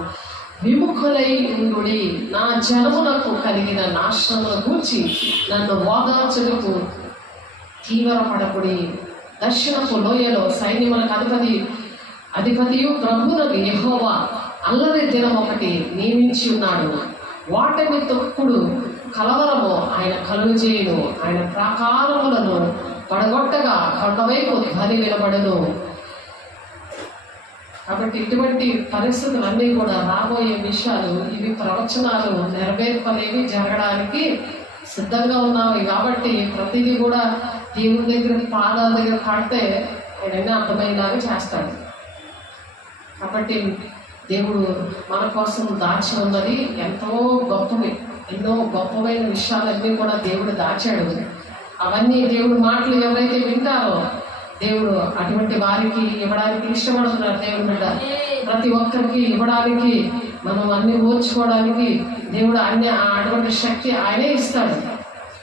విముఖులై ఉండుడి, నా జనములకు కలిగిన నాశనముల గూర్చి నన్ను ఓదార్చుటకు తీవ్రపడకుడి. దక్షిణపు లోయలో సైన్యములకు అధిపతియు ప్రభువునకు యెహోవా అల్లరి దినం ఒకటి నియమించి ఉన్నాడు. వాటమి తొక్కుడు కలవరము ఆయన కలుగు చేయను. ఆయన ప్రాకారములను పడగొట్టగా కొండవైపు ధ్వని వినబడను. కాబట్టి ఇటువంటి పరిస్థితులన్నీ కూడా రాబోయే విషయాలు, ఇవి ప్రవచనాలు నెరవేర్పనేవి జరగడానికి సిద్ధంగా ఉన్నాము. కాబట్టి ప్రతిదీ కూడా దేవుని దగ్గర పాదాల దగ్గర పడితే ఆయన అర్థమయ్యేలాగా చేస్తాడు. కాబట్టి దేవుడు మన కోసం దాచి ఉన్నది ఎంతో గొప్పవి. ఎన్నో గొప్పమైన విషయాలన్నీ కూడా దేవుడు దాచాడు. అవన్నీ దేవుడు మాటలు ఎవరైతే వింటారో దేవుడు అటువంటి వారికి ఇవ్వడానికి ఇష్టపడుతున్నారు. దేవుడు బిడ్డ ప్రతి ఒక్కరికి ఇవ్వడానికి, మనం అన్ని ఓర్చుకోవడానికి దేవుడు అటువంటి శక్తి ఆయనే ఇస్తాడు.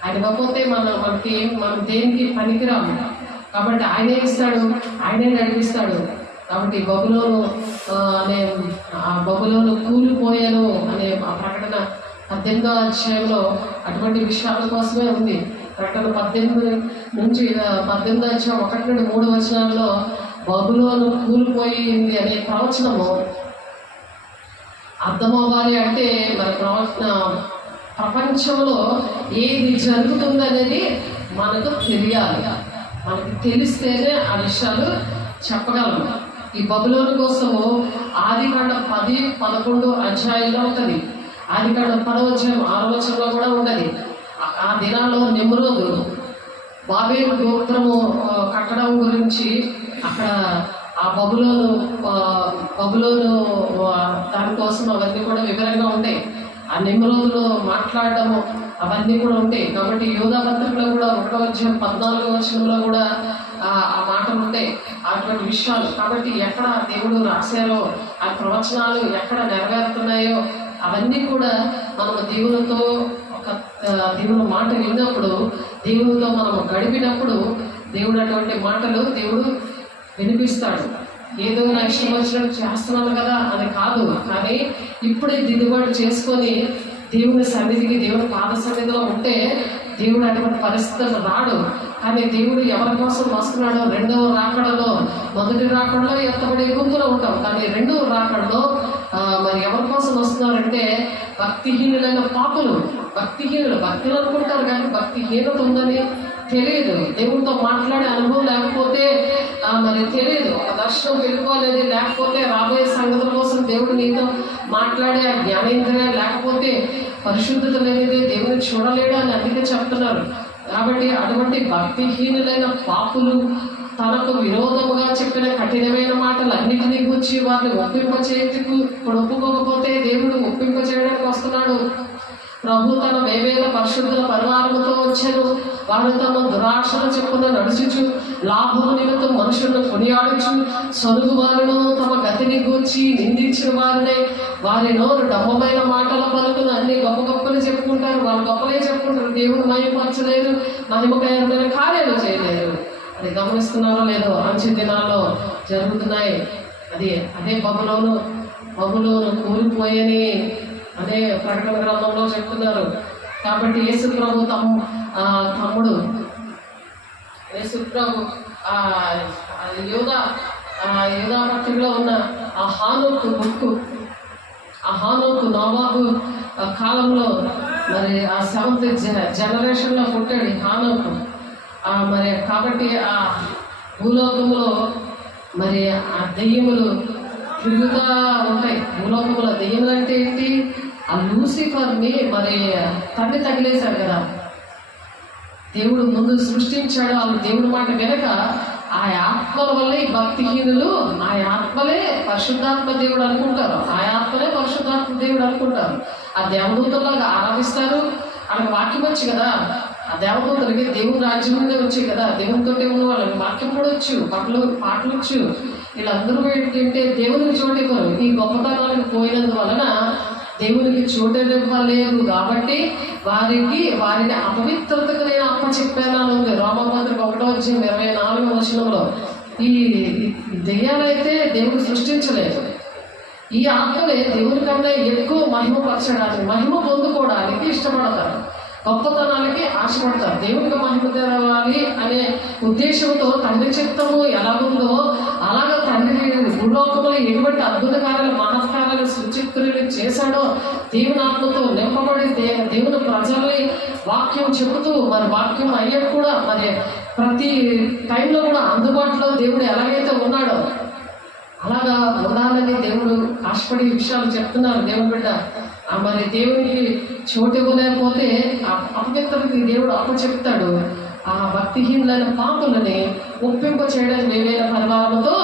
ఆయన ఇవ్వకపోతే మనం దేనికి పనికిరాము. కాబట్టి ఆయనే ఇస్తాడు, ఆయనే నడిపిస్తాడు. కాబట్టి బబులోను కూలిపోయాను అనే ఆ ప్రకటన 18వ అధ్యాయంలో అటువంటి విషయాల కోసమే ఉంది. ప్రకటన 18 నుంచి 18వ అధ్యాయం 1 నుండి 3 వచనాల్లో బబులోను కూలిపోయింది అనే ప్రవచనము అర్థమవ్వాలి అంటే మన ప్రపంచంలో ఏది జరుగుతుందనేది మనకు తెలియాలి. మనకి తెలిస్తేనే ఆ విషయాలు చెప్పగలము. ఈ బబులోను కోసము ఆదికాండం 10-11 అధ్యాయంలో ఉంటుంది. ఆదికాండం 10వ అధ్యాయం 6వ వచనంలో కూడా ఉంటుంది. ఆ దినాల్లో నిమ్రోదు బాబేలు గోత్రము కట్టడం గురించి అక్కడ ఆ బబులోను దానికోసం అవన్నీ కూడా వివరంగా ఉంటాయి. ఆ నిమ్రోదులో మాట్లాడటము అవన్నీ కూడా ఉంటాయి. కాబట్టి యోధా పత్రికలో కూడా 1వ అధ్యాయం 14వ వచనంలో కూడా ఆ మాటలు ఉంటాయి, అటువంటి విషయాలు. కాబట్టి ఎక్కడ దేవుడు రాశారో ఆ ప్రవచనాలు ఎక్కడ నెరవేరుతున్నాయో అవన్నీ కూడా మనం దేవునితో దేవుని మాట విన్నప్పుడు, దేవునితో మనం గడిపినప్పుడు దేవుడు అటువంటి మాటలు దేవుడు వినిపిస్తాడు. ఏదో నా ఇష్టం వచ్చినట్టు చేస్తున్నాను కదా అని కాదు, కానీ ఇప్పుడే దిద్దుబాటు చేసుకొని దేవుని సన్నిధికి, దేవుని పాద సన్నిధిలో ఉంటే దేవుడు అటువంటి పరిస్థితులు రాడు. కానీ దేవుడు ఎవరి కోసం వస్తున్నాడో, రెండవ రాకడలో, మొదటి రాకడలో ఎత్తబడి గుంపులో ఉంటాం, కానీ రెండవ రాకడలో మరి ఎవరి కోసం వస్తున్నారంటే భక్తిహీనులైన పాపులు. భక్తిహీనులు భక్తులు అనుకుంటారు కానీ భక్తిహీనత ఉందని తెలియదు. దేవుడితో మాట్లాడే అనుభవం లేకపోతే మరి తెలియదు. ఒక దర్శనం వెళ్ళిపోలేదు, లేకపోతే రాబోయే సంగతుల కోసం దేవుడు నీతో మాట్లాడే ఆ జ్ఞానేంద్రియం లేకపోతే, పరిశుద్ధత లేనిదే దేవుని చూడలేడు అని అందుకే చెప్తున్నారు. కాబట్టి అటువంటి భక్తిహీనులైన పాపులు తనకు విరోధముగా చెప్పిన కఠినమైన మాటలు అన్నిటినీ గురించి వారిని ఒప్పింపచేయటకు ఇప్పుడు ఒప్పుకోకపోతే దేవుడు ఒప్పింపచేయడానికి వస్తున్నాడు. ప్రభు తన వేవేల పరిశుద్ధుల పరివారముతో వచ్చాను. వారు తమ దురాశల చెప్పున నడుచుచు, లాభము నిమిత్తం మనుషులను కొనియాడుచు, సొలుగు వారును తమ గతిని గూర్చి నిందించిన వారినే వారి నోరు డమ్మమైన మాటల పలుకులు అన్ని గొప్ప గొప్పలు చెప్పుకుంటారు. వాళ్ళు గొప్పలే చెప్పుకుంటారు, దేవుడు మహిమపరచలేరు, మహిమకరమైన కార్యాలు చేయలేరు. అది గమనిస్తున్నారో లేదో అంచె దినాల్లో జరుగుతున్నాయి. అదే బబులోను కూలిపోయని అదే ప్రకటన గ్రంథంలో చెప్తున్నారు. కాబట్టి యేసు ప్రభు తమ్ముడు యేసు ప్రభు యోధా పత్రికలో ఉన్న ఆ హానోకు నోవాహు కాలంలో మరి ఆ 7th జనరేషన్లో పుట్టాడు హానోకు. మరి కాబట్టి ఆ భూలోకంలో మరి ఆ దెయ్యములు తిరుగుతూ ఉంటాయి. భూలోకంలో దెయ్యములు అంటే ఏంటి? ఆ లూసిఫర్ని మరి తగిలేశారు కదా. దేవుడు ముందు సృష్టించాడు. వాళ్ళు దేవుడి మాట వెనక ఆ ఆత్మల వల్ల ఈ భక్తిహీనులు ఆ ఆత్మలే పరిశుద్ధాత్మ దేవుడు అనుకుంటారు. ఆ ఆత్మలే పరిశుద్ధాత్మ దేవుడు అనుకుంటారు. ఆ దేవదూతలాగా ఆరాధిస్తారు. వాళ్ళకి వాక్యం వచ్చు కదా. ఆ దేవదూతలకి దేవుని రాజ్యం నుండే వచ్చాయి కదా. దేవునితో ఉన్న వాళ్ళకి వాక్యం కూడా వచ్చు, పాటలు వచ్చు. వీళ్ళందరూ ఏంటంటే దేవునికి చోటివ్వరు. ఈ గొప్పతనానికి పోయినందువలన దేవునికి చోటివ్వలేదు కాబట్టి వారిని అపవిత్రతకు నేను అప్పచెప్పాను ఉంది రోమపత్రిక 1:24 ఈ దెయ్యాలైతే దేవుడు సృష్టించలేదు. ఈ ఆత్మలే దేవుని కన్నా ఎక్కువ మహిమపరచడానికి, మహిమ పొందుకోవడానికి ఇష్టపడతారు, గొప్పతనాలకి ఆశపడతారు. దేవునికి మహిమ తెరవాలి అనే ఉద్దేశంతో తండ్రి చిత్తము ఎలాగుందో అలాగా తండ్రి భూలోకంలో ఎటువంటి అద్భుత కార్యాలు, మహత్కార్యాలు, సూచక్రియలు చేశాడో దేవుని ఆత్మతో నింపబడి దేవుని ప్రజల్ని వాక్యం చెబుతూ మరి వాక్యం అయ్యాక కూడా మరి ప్రతి టైంలో కూడా అందుబాటులో దేవుడు ఎలాగైతే ఉన్నాడో అలాగా ఉండాలని దేవుడు ఆశపడి విషయాలు చెప్తున్నారు. దేవుని బిడ్డ మరి దేవునికి చోటు ఇవ్వలేకపోతే అపవిత్రతకి దేవుడు అప్పచెప్తాడు. ఆ భక్తిహీనులైన పాపులని ఒప్పింప చేయడానికి వేవేల పరివారంతో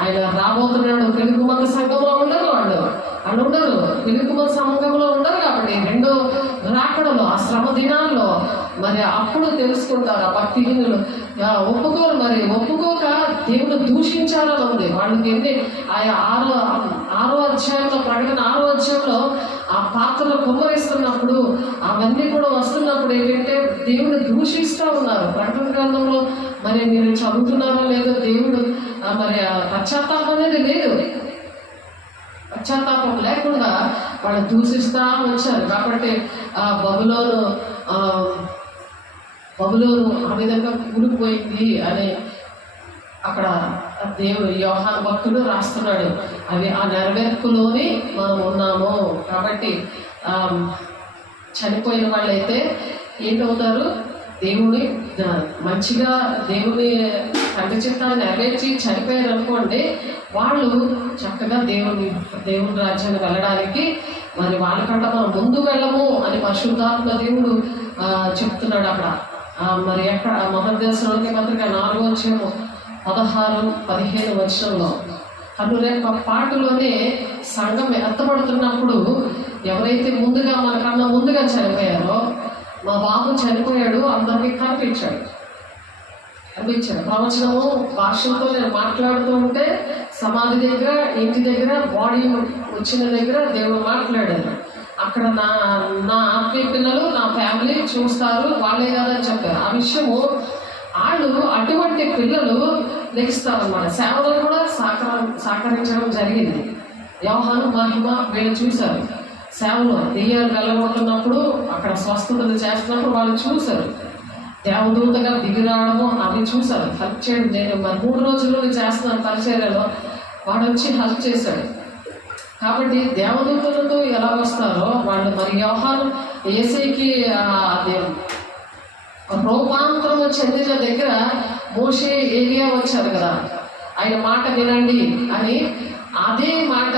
ఆయన రాబోతున్నాడు. పిలుగుమంత సంఘంలో ఉండరు, వాళ్ళు ఉండరు. పిలుగుమంత సంఘంలో ఉండరు. కాబట్టి రెండో రాకడలో ఆ శ్రమ దినాల్లో మరి అప్పుడు తెలుసుకుంటారు ఆ భక్తిహీనులు. ఒప్పుకోక దేవుడు దూషించాలని ఉంది వాళ్ళకి. ఏంటి ఆయా 6వ అధ్యాయంలో, ప్రకటన 6వ అధ్యాయంలో ఆ పాత్రలు కుమ్మరిస్తున్నప్పుడు అవన్నీ కూడా వస్తున్నప్పుడు ఏంటంటే దేవుడు దూషిస్తూ ఉన్నారు. ప్రకటన గ్రంథంలో మరి మీరు చదువుతున్నారో లేదో, దేవుడు మరి పశ్చాత్తాపం అనేది లేదు. పశ్చాత్తాపం లేకుండా వాళ్ళు దూషిస్తూ వచ్చారు. కాబట్టి బబులోను ఆ విధంగా కూలిపోయింది అని అక్కడ దేవుడు యోహాను భక్తుడు రాస్తున్నాడు. అవి ఆ నెరవేర్పులోని మనం ఉన్నాము. కాబట్టి చనిపోయిన వాళ్ళైతే ఏంటవుతారు? దేవుని మంచిగా దేవుని తండ్రి చిత్తాన్ని నెరవేర్చి చనిపోయారు అనుకోండి, వాళ్ళు చక్కగా దేవుని రాజ్యాన్ని వెళ్ళడానికి మరి వాళ్ళకంటే మనం ముందు వెళ్ళము అని పరిశుద్ధాత్మ దేవుడు చెప్తున్నాడు అక్కడ. మరి ఎక్కడ మొదటి పత్రిక 4:16-15 కనురేప పాటలోనే సంఘం ఎత్తబడుతున్నప్పుడు ఎవరైతే మనకన్నా ముందుగా చనిపోయారో, మా బాబు చనిపోయాడు అందరికీ కనిపించాడు. ప్రవచనము భాషలతో నేను మాట్లాడుతూ ఉంటే సమాధి దగ్గర, ఇంటి దగ్గర, బాడీ వచ్చిన దగ్గర దేవుడు మాట్లాడారు. అక్కడ నా నా ఆత్మీయ పిల్లలు, నా ఫ్యామిలీ చూస్తారు, వాళ్ళే కాదని చెప్పారు. ఆ విషయము వాళ్ళు అటువంటి పిల్లలు లెగిస్తారన్నమాట. సేవలో కూడా సహకరించడం జరిగింది. యోహాను, మహిమ వీళ్ళు చూశారు. సేవలో దెయ్యాలు వెళ్ళగొడుతున్నప్పుడు, అక్కడ స్వస్థతలు చేస్తున్నప్పుడు వాళ్ళు చూశారు. దేవదూతగా దిగి రావడము అవి చూశారు. హెల్ప్ చేయడం. నేను మరి 3 రోజుల్లో చేస్తున్నాను పరిచర్యలో, వాడు వచ్చి హెల్ప్ చేశాడు. కాబట్టి దేవదూతలతో ఎలా వస్తారో వాళ్ళు, మరి యోహాను యేసయ్యకి అది రూపాంతరం చెందిన దగ్గర మోషే, ఏలియా వచ్చారు కదా, ఆయన మాట వినండి అని. అదే మాట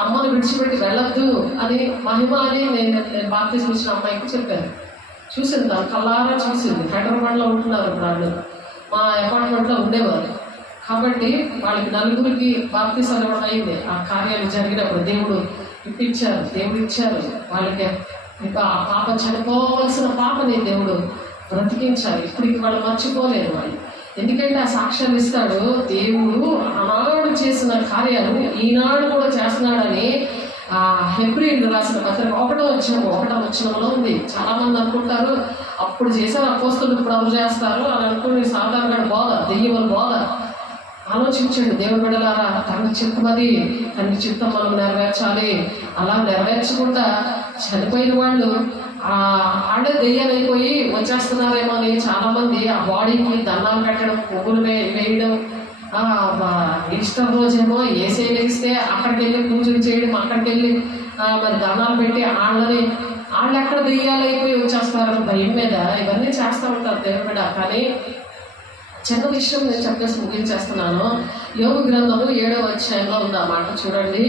అమ్మను విడిచిపెట్టి వెళ్ళొద్దు అని మహిమ అని నేను బాప్తిజం ఇచ్చిన అమ్మాయికి చెప్పాను. చూసింది, దాని కళ్ళారా చూసింది. హైదరాబాద్లో ఉంటున్నారు ఇప్పుడు వాళ్ళు, మా అపార్ట్మెంట్లో ఉండేవారు. కాబట్టి వాళ్ళకి 4గురికి బాప్తిజం ఇవ్వడం అయింది. ఆ కార్యాలు జరిగినప్పుడు దేవుడు ఇప్పించారు, దేవుడు ఇచ్చారు వాళ్ళకి. ఇంకా ఆ పాప చనిపోవలసిన పాపని దేవుడు బ్రతికించారు. ఇప్పటికి వాళ్ళు మర్చిపోలేరు వాళ్ళు. ఎందుకంటే ఆ సాక్ష్యాలు ఇస్తాడు దేవుడు. ఆనాడు చేసిన కార్యాలు ఈనాడు కూడా చేస్తున్నాడని ఆ హెబ్రీయులు రాసిన పత్రిక 1వ వచనంలో ఉంది. చాలా మంది అనుకుంటారు అప్పుడు చేశారు అపోస్తలులు, ఇప్పుడు ఎవరు చేస్తారు అని అనుకుని సాధారణ బోధ, దెయ్యముల బోధ. ఆలోచించండి దేవుని బిడ్డలారా, తనకి చిత్తం మనం నెరవేర్చాలి. అలా నెరవేర్చకుండా చనిపోయిన వాళ్ళు ఆడే దెయ్యాలైపోయి వచ్చేస్తున్నారేమో అని చాలామంది ఆ బాడీకి దండాలు పెట్టడం, పువ్వులు వేయడం, ఈస్టర్ రోజేమో ఏసే లెగిస్తే అక్కడికి వెళ్ళి పూజలు చేయడం, అక్కడికి వెళ్ళి మరి దండాలు పెట్టి వాళ్ళు ఎక్కడ దెయ్యాలైపోయి వచ్చేస్తారని భయం మీద ఇవన్నీ చేస్తూ ఉంటారు దేవుని బిడ్డ. కానీ చిన్న విషయం నేను చెప్పేసి ముగించేస్తున్నాను. యోగు గ్రంథము 7వ అధ్యాయంలో ఉంది ఆ మాట చూడండి.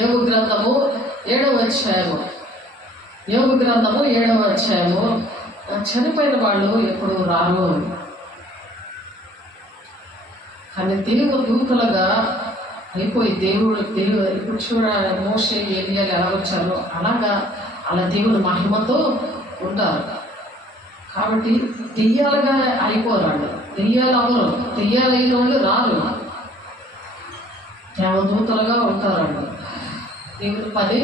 యోగు గ్రంథము 7వ అధ్యాయము, యోగు గ్రంథము 7వ అధ్యాయము. చనిపోయిన వాళ్ళు ఎప్పుడు రారు, కానీ దేవుడు దూతలుగా అయిపోయి దేవుడు ఇప్పుడు చూడాలి. మోషే, ఏలియాలు ఎలా వచ్చారో అలా దేవుడు మహిమతో ఉంటారు. కాబట్టి దెయ్యాలుగా అయిపోరాడు. దెయ్యాలు అవరు, దెయ్యాలు అయిన వాళ్ళు రారు, దేవదూతలుగా ఉంటారండి. దేవుని పని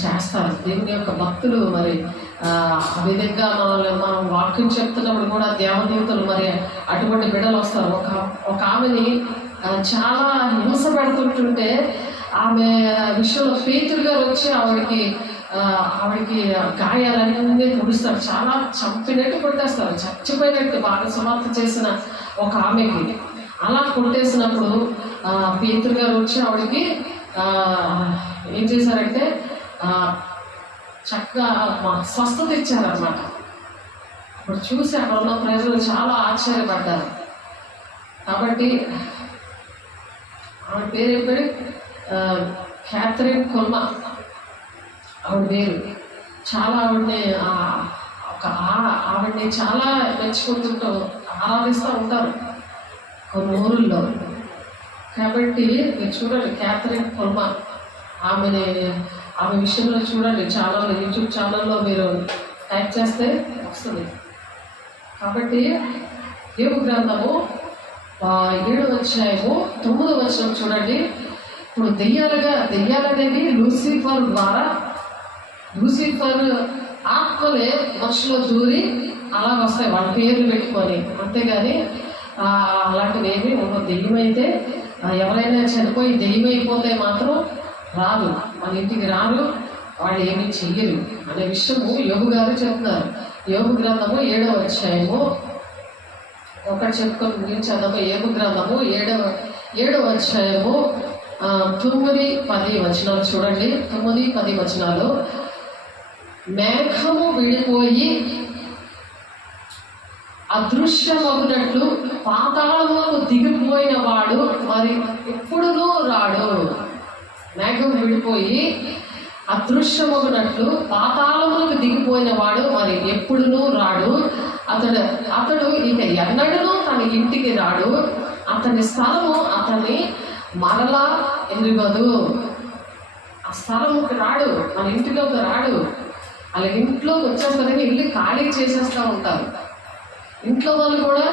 చేస్తారు. దేవుని యొక్క భక్తులు మరి ఆ విధంగా మనం వాక్యం చెప్తున్నప్పుడు కూడా దేవదూతలు మరి అటువంటి బిడ్డలు వస్తారు. ఒక ఆమెని చాలా హింస పెడుతుంటుంటే ఆమె విషయంలో పేతురు గారు వచ్చి ఆవిడికి గాయాలన్నీ ముడుస్తారు. చాలా చంపినట్టు కొట్టేస్తారు, చచ్చిపోయినట్టు బాగా సమాప్తి చేసిన ఒక ఆమెకి అలా కొట్టేసినప్పుడు పేతురు గారు వచ్చి ఆవిడికి ఏం చేశారంటే చక్కగా స్వస్థత ఇచ్చారనమాట. అప్పుడు చూసి అక్కడ ఉన్న ప్రజలు చాలా ఆశ్చర్యపడ్డారు. కాబట్టి ఆవిడ పేరు ఏమిటి, క్యాథరిన్ కొల్మా ఆవిడ పేరు. చాలా ఆవిడ్ని చాలా మెచ్చుకుంటుంటూ ఆరాధిస్తూ ఉంటారు కొన్ని ఊరుల్లో. కాబట్టి మీరు చూడండి, క్యాథరిన్ కొల్మా ఆమె విషయంలో చూడండి, ఛానల్లో, యూట్యూబ్ ఛానల్లో మీరు టైప్ చేస్తే వస్తుంది. కాబట్టి యోగు గ్రంథము 7వ అధ్యాయము 9వ వచనం చూడండి. ఇప్పుడు దెయ్యాలనేవి లూసిఫర్ ఆత్మలే మనుషులో దూరి అలా వస్తాయి, వాళ్ళ పేర్లు పెట్టుకొని. అంతేగాని అలాంటివి ఏమి ఉండవు. దెయ్యమైతే ఎవరైనా చనిపోయి దెయ్యమైపోతే మాత్రం రాదు, మన ఇంటికి రారు, వాళ్ళు ఏమీ చెయ్యరు అనే విషయము యోగు గారు చెప్తున్నారు. యోగు గ్రంథము 7వ అధ్యాయము ఒకటి చెప్పుకొని ముగించేద్దాము. యోగు గ్రంథము 7వ అధ్యాయము 9, 10 వచనాలు చూడండి. 9, 10 వచనాలు. మేఘము విడిపోయి అదృశ్యమగునట్లు పాతాళములకు దిగిపోయిన వాడు మరి ఎప్పుడునూ రాడు. మేఘం విడిపోయి అదృశ్యమగునట్లు పాతాళములకు దిగిపోయిన వాడు మరి ఎప్పుడునూ రాడు. అతడు ఇక ఎన్నడూ తన ఇంటికి రాడు. అతని స్థలము అతన్ని మరలా ఎరుగదు. ఆ స్థలముకి రాడు, మన ఇంటిలోకి రాడు. అలా ఇంట్లోకి వచ్చేసరికి ఇల్లు ఖాళీ చేసేస్తూ ఉంటారు. ఇంట్లో వాళ్ళు కూడా,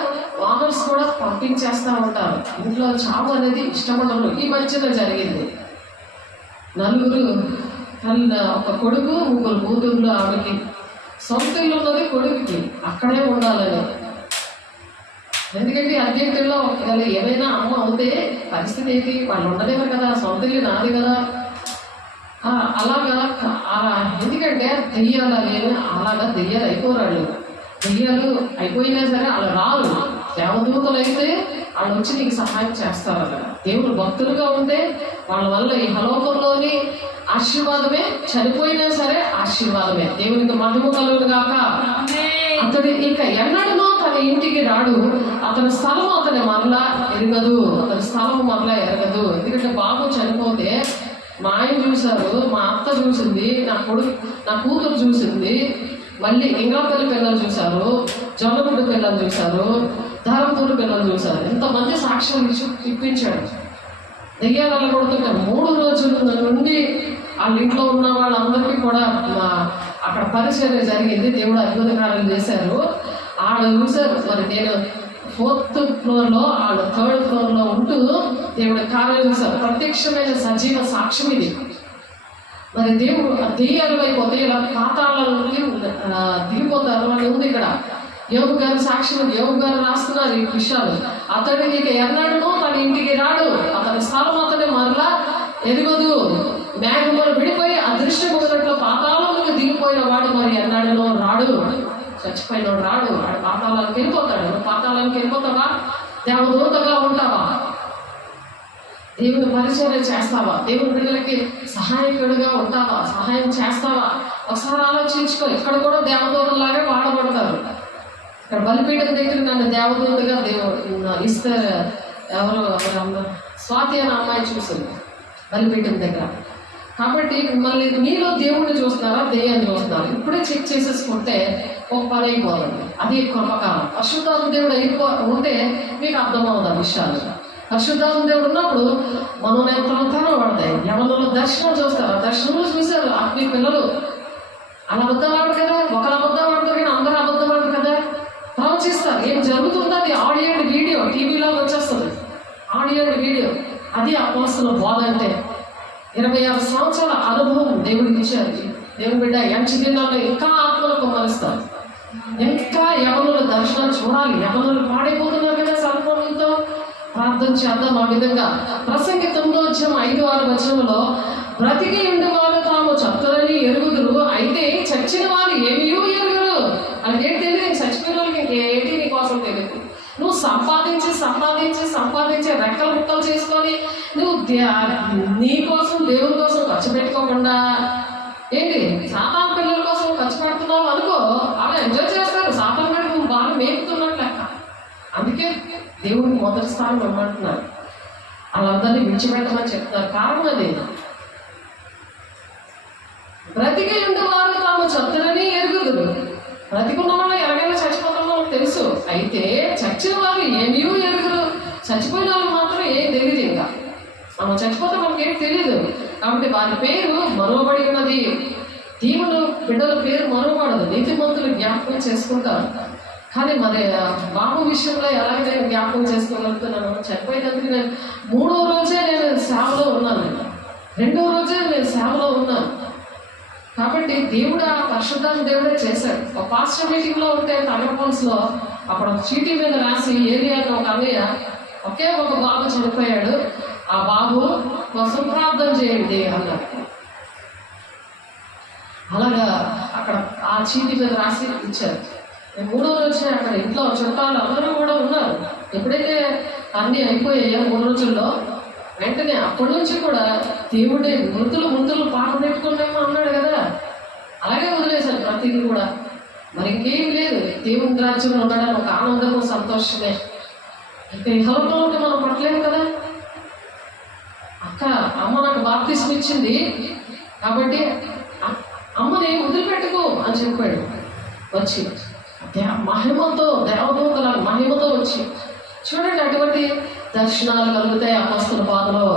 ఓనర్స్ కూడా పంపించేస్తూ ఉంటారు. ఇంట్లో చావు అనేది ఇష్టపడరు. ఈ మధ్యన జరిగింది, 4 ఒక కొడుకు 3 కూతుర్లు ఆమెకి. సొంత ఇల్లు ఉన్నది కొడుకుకి, అక్కడే ఉండాలని. ఎందుకంటే అర్జెంటీలో ఒకవేళ ఏమైనా అమ్మ అవుతే పరిస్థితి ఏంటి? వాళ్ళు ఉండలేరు కదా, సొంత ఇల్లు నాది కదా. అలాగా ఎందుకంటే దెయ్యాలు అనేవి అలాగా దెయ్యాలు అయిపోరాళ్ళు. దెయ్యాలు అయిపోయినా సరే వాళ్ళు రారు. దేవదూతలు అయితే వాళ్ళు వచ్చి నీకు సహాయం చేస్తారు. అలా దేవుడు భక్తులుగా ఉంటే వాళ్ళ వల్ల ఈ హలోకంలోని ఆశీర్వాదమే, చనిపోయినా సరే ఆశీర్వాదమే. దేవునికి మహిమ కలుగును గాక. అతడు ఇక ఎన్నడనో తన ఇంటికి రాడు, అతని స్థలం అతని మరలా ఎరగదు. అతని స్థలం మరలా ఎరగదు. ఎందుకంటే బాబు చనిపోతే మా ఆయన చూశారు, మా అత్త చూసింది, నా కూతురు చూసింది, మళ్ళీ ఇంగ్లాపల్లి పిల్లలు చూశారు, జొన్నగుడ్డ పిల్లలు చూశారు, ధరంపూర్ పిల్లలు చూశారు. ఇంతమంది సాక్ష్యాలు ఇప్పించాడు. దెయ్యాలు వెళ్ళగొడుతుంటే 3 రోజుల నుండి వాళ్ళ ఇంట్లో ఉన్న వాళ్ళందరికీ కూడా అక్కడ పరిచర్య జరిగింది. దేవుడు అద్భుత కార్యాలు చేశారు. వాళ్ళు చూశారు. మరి నేను 4th ఫ్లోర్లో, వాళ్ళు 3rd ఫ్లోర్లో ఉంటూ దేవుడి కార్యాలు చూశారు. ప్రత్యక్షమైన సజీవ సాక్ష్యం ఇది. మరి దేవుడు దెయ్యాలు అయిపోతే ఇలా పాతాళాలకి దిగిపోతారు అని ఉంది ఇక్కడ. యోగు గారి సాక్ష్యం, యోగు గారు రాస్తున్నారు ఈ విషయాలు. అతడు ఇక ఎన్నడనో తన ఇంటికి రాడు, అతని స్థలం అతని మరలా ఎరగదు. మేఘములు విడిపోయి అదృశ్యమైనట్లు పాతాళంలోకి దిగిపోయిన వాడు మరి ఎన్నడనో రాడు. చచ్చిపోయిన రాడు, వాడు పాతాళానికి వెళ్ళిపోతాడు. పాతాళానికి వెళ్ళిపోతావా? దేవదూతగా ఉంటావా? దేవుని పరిచర్య చేస్తావా? దేవుని బిడ్డలకి సహాయకుడిగా ఉంటావా? సహాయం చేస్తావా? ఒకసారి ఆలోచించుకో. ఇక్కడ కూడా దేవదూతలాగే వాడబడతారు. ఇక్కడ బలిపీఠం దగ్గర నన్ను దేవదూతగా దేవుడు ఇస్తే ఎవరు స్వాతి అనే అమ్మాయి చూసింది బలిపీఠం దగ్గర. కాబట్టి మళ్ళీ మీలో దేవుడిని చూస్తున్నారా, దెయ్యాన్ని చూస్తున్నారా? ఇప్పుడే చెక్ చేసేసుకుంటే ఒక పని అయిపోదండి. అది కృపకాలం. పరిశుద్ధాత్మ దేవుడు ఉంటే మీకు అర్థమవుతుంది ఆ విషయాలు. పరిశుద్ధాత్మ దేవుడు ఉన్నప్పుడు మనోనేత్రాలు పడతాయి. ఎవరిలో దర్శనం చూస్తారు, ఆ దర్శనంలో చూశారు మీ పిల్లలు. అలా అబద్ధం ఆడరు కదా, ఒకరు అబద్ధం ఆడతారు కానీ అందరూ అబద్ధం ఆడరు కదా. ప్రవచిస్తారు. ఏం జరుగుతుందో అది ఆడియో అండ్ వీడియో టీవీలో వచ్చేస్తుంది. ఆడియో అండ్ వీడియో అది అపోస్తలుల బోధ అంటే. 26 సంవత్సరాల అనుభవం దేవుడికి ఇచ్చారు. దేవుని బిడ్డ ఎంచి దినాల్లో ఇంకా ఆత్మలకు మరుస్తారు. ఇంకా యవనుల దర్శనం చూడాలి. యవనులు పాడైపోతున్నారు కదా సర్పంతో. ప్రార్థన చేద్దాం. ఆ విధంగా ప్రసంగి 9:5-6 వచనంలో బ్రతికి ఉండేవారు తాము చత్తరని ఎరుగుదురు, అయితే చచ్చిన వారు ఏమీ ఎరుగురు. అదేంటి తెలియదు. చచ్చిపోయిన వాళ్ళకి ఇంకేంటి నీ కోసం తెలియదు. నువ్వు సంపాదించి రెక్కలు ముక్కలు చేసుకొని నువ్వు నీ కోసం దేవుని కోసం ఖర్చు పెట్టుకోకుండా ఏంటి సాతాను పిల్లల కోసం ఖర్చు పెడుతున్నావు అనుకో, అలా ఎంజాయ్ చేస్తారు. సాతాను పిల్లలు నువ్వు బాగా మేపుతున్నట్లు లెక్క. అందుకే దేవుడిని మొదటి స్థానం ఇవ్వమంటున్నారు. వాళ్ళందరినీ విడిచిపెట్టమని చెప్తున్నారు. కారణం అది. బ్రతికి ఉండేవారు తాము చత్తరని ఎరుగుదురు. బ్రతికున్న వాళ్ళు ఎలాగైనా చచ్చిపోతామో తెలుసు, అయితే చచ్చిన వారు ఏమీ ఎరుగురు. చచ్చిపోయిన వాళ్ళు మాత్రం ఏం తెలియదు. ఇంకా మనం చచ్చిపోతే మనకి ఏం తెలియదు. కాబట్టి వారి పేరు మరువబడి ఉన్నది. దేవుడు బిడ్డల పేరు మరువబడదు. నీతిమంతులు జ్ఞాపకం చేసుకుంటారు. కానీ మరి బాబు విషయంలో ఎలాగైనా జ్ఞాపకం చేసుకోగలుగుతున్నాను. చనిపోయినందుకు నేను 3వ రోజే నేను సేవలో ఉన్నాను, 2వ రోజే నేను సేవలో ఉన్నాను. కాబట్టి దేవుడు ఆ పరిశుద్ధాన్ని దేవుడే చేశాడు. ఒక పాస్టర్ మీటింగ్లో ఉంటే తగరపల్స్లో అప్పుడు చీటీ మీద రాసి ఏరియాలో ఒక అన్నయ్య ఒకే ఒక బాబు చనిపోయాడు, ఆ బాబు కోసం ప్రార్థన చేయండి అన్నారు. అలాగా అక్కడ ఆ చీటీ మీద రాసి ఇచ్చారు. 3వ రోజు అక్కడ ఇంట్లో చుట్టాలు అందరూ కూడా ఉన్నారు. ఎప్పుడైతే అన్నీ అయిపోయాయో 3 రోజుల్లో వెంటనే అప్పటి నుంచి కూడా దేవుడే ముందులు పాట పెట్టుకున్నామో అన్నాడు కదా, అలాగే వదిలేశారు ప్రతిదీ కూడా. మరి ఇంకేం లేదు. దేవుని రాజ్యంలో ఉండడానికి ఒక ఆనందము సంతోషమే. ఇంకా ఈ హలంలో ఉంటే మనం పట్టలేము కదా. అమ్మ నాకు బాప్తిస్మం ఇచ్చింది కాబట్టి అమ్మని వదిలిపెట్టుకో అని చెప్పాడు. వచ్చి మహిమతో దేవదూతల మహిమతో వచ్చి చూడండి, అటువంటి దర్శనాలు కలుగుతాయి అపొస్తలుల బాధలో.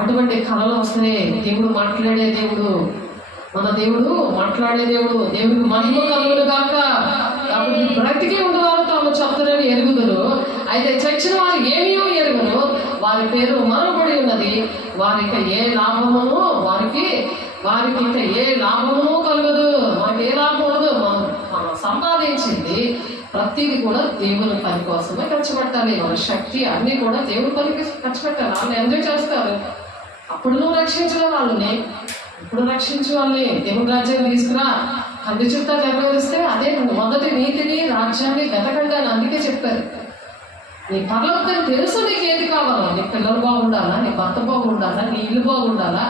అటువంటి కళలు వస్తాయి. దేవుడు మాట్లాడే దేవుడు, మన దేవుడు మాట్లాడే దేవుడు. దేవుడికి మహిమ కలుగును గాక. కాబట్టి బ్రతికి ఉండేవారు తాము చత్తరని ఎరుగుదురు, అయితే చచ్చిన వారు ఏమీ ఎరుగురు. వారి పేరు మరొకటి ఉన్నది, వారికి ఏ లాభమును వారికి వారికి ఇంకా ఏ లాభము కలగదు. మనకి ఏ లాభం ఉండదు. మనం సంపాదించింది ప్రతిదీ కూడా దేవుని పని కోసమే ఖర్చు పెట్టాలి. మన శక్తి అన్నీ కూడా దేవుని పనికి ఖర్చు పెట్టాలి. వాళ్ళు ఎంజాయ్ చేస్తారు. అప్పుడు నువ్వు రక్షించలే వాళ్ళని, ఇప్పుడు రక్షించు వాళ్ళని. దేవుని రాజ్యాన్ని తీసుకురా, కంటి చుట్టా నెరవేరిస్తే అదే మొదటి నీతిని రాజ్యాన్ని వెతకండి అని అందుకే చెప్పారు. నీ పర్లోకం తెలుసు నీకు ఏది కావాలా. నీ పిల్లలు బాగుండాలా, నీ భర్త బాగుండాలా, నీ ఇల్లు బాగుండాలా,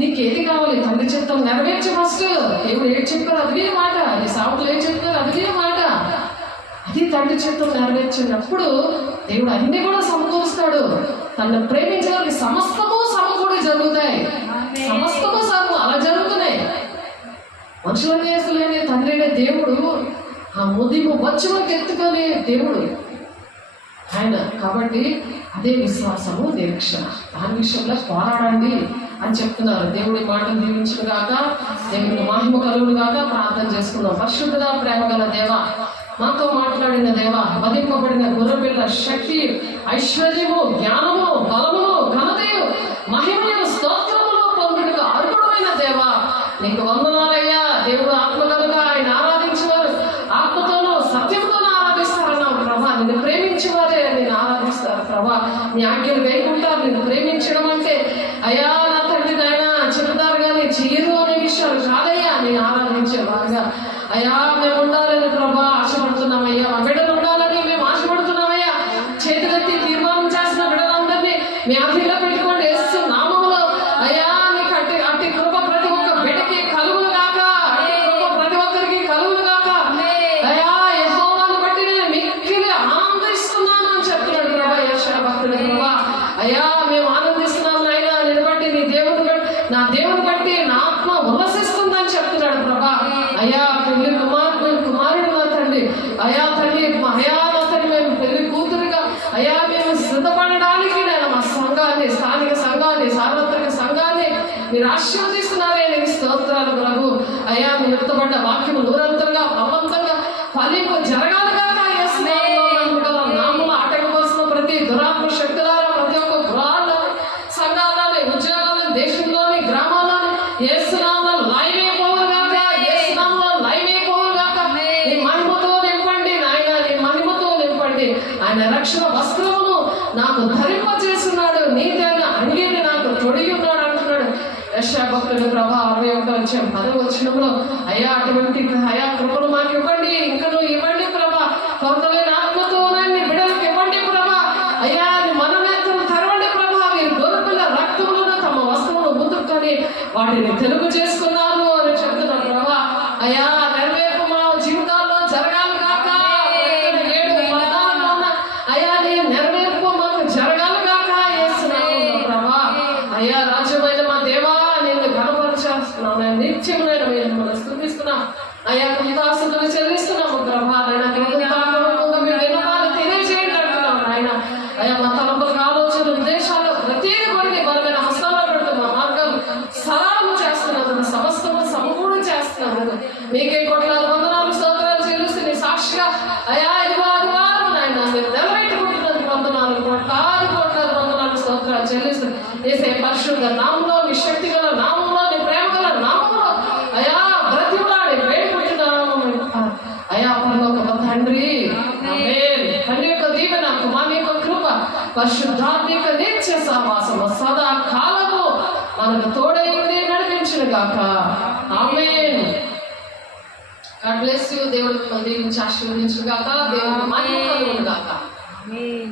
నీకు ఏది కావాలి తండ్రి చిత్తం నెరవేర్చి ఫస్ట్. దేవుడు ఏది చెప్పారు అది మాట, నీ సావులు ఏది చెప్పారు అది మాట. అది తండ్రి చిత్తం నెరవేర్చినప్పుడు దేవుడు అన్ని కూడా సమకూరుస్తాడు. తనను ప్రేమించే వారికి సమస్తము సమకూడి జరుగుతాయి. సమస్తము అలా జరుగుతున్నాయి. మనుషులని అసలేని తండ్రి అనే దేవుడు ఆ ముదిము వచ్చులోకి ఎత్తుకొని దేవుడు ఆయన. కాబట్టి అదే విశ్వాసము, నిరీక్షణ. దాని విషయంలో పోరాడండి అని చెప్తున్నారు. దేవుడి మాటలు దీవించును గాక, దేవుని మహిమ కలుగును గాక. ప్రార్థన చేసుకుందాం. పరిశుద్ధుడా, ప్రేమ గల దేవ, మాతో మాట్లాడిన దేవ, వధింపబడిన గొర్రెపిల్ల శక్తి, ఐశ్వర్యము, జ్ఞానము, బలము, ఘనతయు, మహిమయు, స్తోత్రములు పొందుటకు అర్హుడమైన దేవ, నీకు వందనాలయ్యా. దేవుడు ఆత్మ కనుక ఆయన ఆరాధించేవారు ఆత్మతోనూ సత్యంతోనూ ఆరాధిస్తారన్నావు ప్రభా. నిన్ను ప్రేమించేవారే నేను ఆరాధిస్తారు ప్రభా. నీ ఆజ్ఞలు వేయకుంటారు. నిన్ను ప్రేమించడం అంటే అయ్యా నా తండ్రి నాయన చెప్తారు కానీ చేయరు అనే విషయాలు కాదయ్యా. నేను ఆరాధించేవారుగా అయ్యా మేము ఉండాలని ప్రభా ఆశపడుతున్నామయ్యా. మా బిడ్డలు ఉండాలని మేము ఆశపడుతున్నామయ్యా. చేతులెత్తి తీర్మానం చేసిన బిడ్డలందరినీ మీ అభిలో పెట్టుకోండి. యేసు నామములో అయ్యా నీకు అట్టి కృప ప్రతి ఒక్క బిడ్డకి కలుగును గాక. కృప ప్రతి ఒక్కరికి కలుగును గాక. అయ్యా యెహోవాను బట్టి నేను మిక్కిలి ఆనందిస్తున్నాను అని చెప్తున్నాడు ప్రభా. యెషయా భక్తుడు ప్రభా అయ్యా మేము ఆనందిస్తున్నాము నాయన నిన్ను బట్టి, నీ దేవుని బట్టి, నా దేవుని బట్టి నా ఆత్మ ఉల్లసిస్తుందని చెప్తున్నాడు ప్రభా. అయ్యా పెళ్లి కుమారుడు నా తండ్రి, అయ్యా తల్లి అయ్యా నా తండ్రి మేము పెళ్లి కూతురుగా అయ్యా మేము సిద్ధపడడానికి నేను మా సంఘాన్ని, స్థానిక సంఘాన్ని, సార్వత్రిక సంఘాన్ని మీరు ఆశీర్వదిస్తున్నారే. నీకు స్తోత్రాలు ప్రభు. అయ్యా మీరు ఎత్తబడ్డ వాక్యము నూరంతరంగా బలవంతంగా ఫలింపు జరగాలి కాక. నామములు ఆటకపోసిన ప్రతి దురాత్మ శక్తులారా ప్రతి ఒక్క గృహాల్లో, సంఘాలని, ఉద్యోగాలను, దేశంలోని గ్రామాలను యేసునామములో లైవైపోవును గాక. యేసునామములో లైవైపోవును గాక. నీ మహిమతో నింపండి నాయన, నీ మహిమతో నింపండి. ఆయన రక్షణ వస్త్రమును నాకు ధరింపజేస్తున్నాడు, నీతైన అంగీని నాకు తొడిగి ఉన్నాడు అంటున్నాడు యెషయా భక్తుడు ప్రభా. 61:10 అయ్యా అటువంటి అయా కృపను మాకు ఇవ్వండి, ఇంకను ఇవ్వండి ప్రభా. కొరతలైన ఆత్మతో బిడ్డలకు ఇవ్వండి ప్రభా. అయ్యా మననేత్రం తెరవండి ప్రభా. మీరు గొర్రెపిల్ల రక్తములను తమ వస్త్రమును ముద్దుకొని వాటిని తెలుగు చేసుకున్నారు అని చెప్తున్నారు ప్రభా. అయ్యా నెరవేర్పు మా జీవితాల్లో జరగాలి కాక. 7:14 అయ్యా నీ నెరవేర్పు మాకు జరగాలి కాక యేసునామములో ప్రభా. అయ్యా రాజ్యమైన మా దేవా నిన్ను ఘనపరచేస్తున్నాం. నేను నిత్యమునైన మీరు మిమ్మల్ని స్తుతిస్తున్నాం. అయ్యా కృతజ్ఞతలు చెల్లిస్తున్నాము ప్రభా. తెలియజేయండి అంటున్నాం ఆయన. అయ్యా మా తలంపులకు, ఆలోచనలు, ఉద్దేశాలు ప్రతిదీ కొన్ని బలమైన హస్తాల్లో పెడుతున్నాం. మార్గాలు సరళము చేస్తున్నందుకు, సమస్తము సమకూడు చేస్తున్నందుకు మీకే కోట్లాది వందనాలు స్తోత్రాలు చెల్లిస్తూ నీ సాక్షిగా అయ్యా ఇదివారు నాయన మీరు నిలబెట్టుకుంటున్నందుకు వందనాలు, కోట్లాది వందనాలు స్తోత్రాలు చెల్లిస్తూ యేసే పరిశుద్ధ నామములో, నీ శక్తి గల నామములో, నీ ప్రేమ గల నామములో అయ్యా బ్రతిమలాడి వేడుకుంటున్నాము అయ్యా పరలోక తండ్రి. ఆమేన్. తండ్రి యొక్క దీవెన, కుమారుని యొక్క కృప, పరిశుద్ధాత్మిక నిత్య సహవాసము సదా కాలము మనకు తోడై ఉండి నడిపించును గాక. ఆమేన్. God bless you. దేవుడు మిమ్మల్ని దీవించి ఆశీర్వదించును గాక. దేవుడు మహిమ కలుగును గాక. ఆమేన్.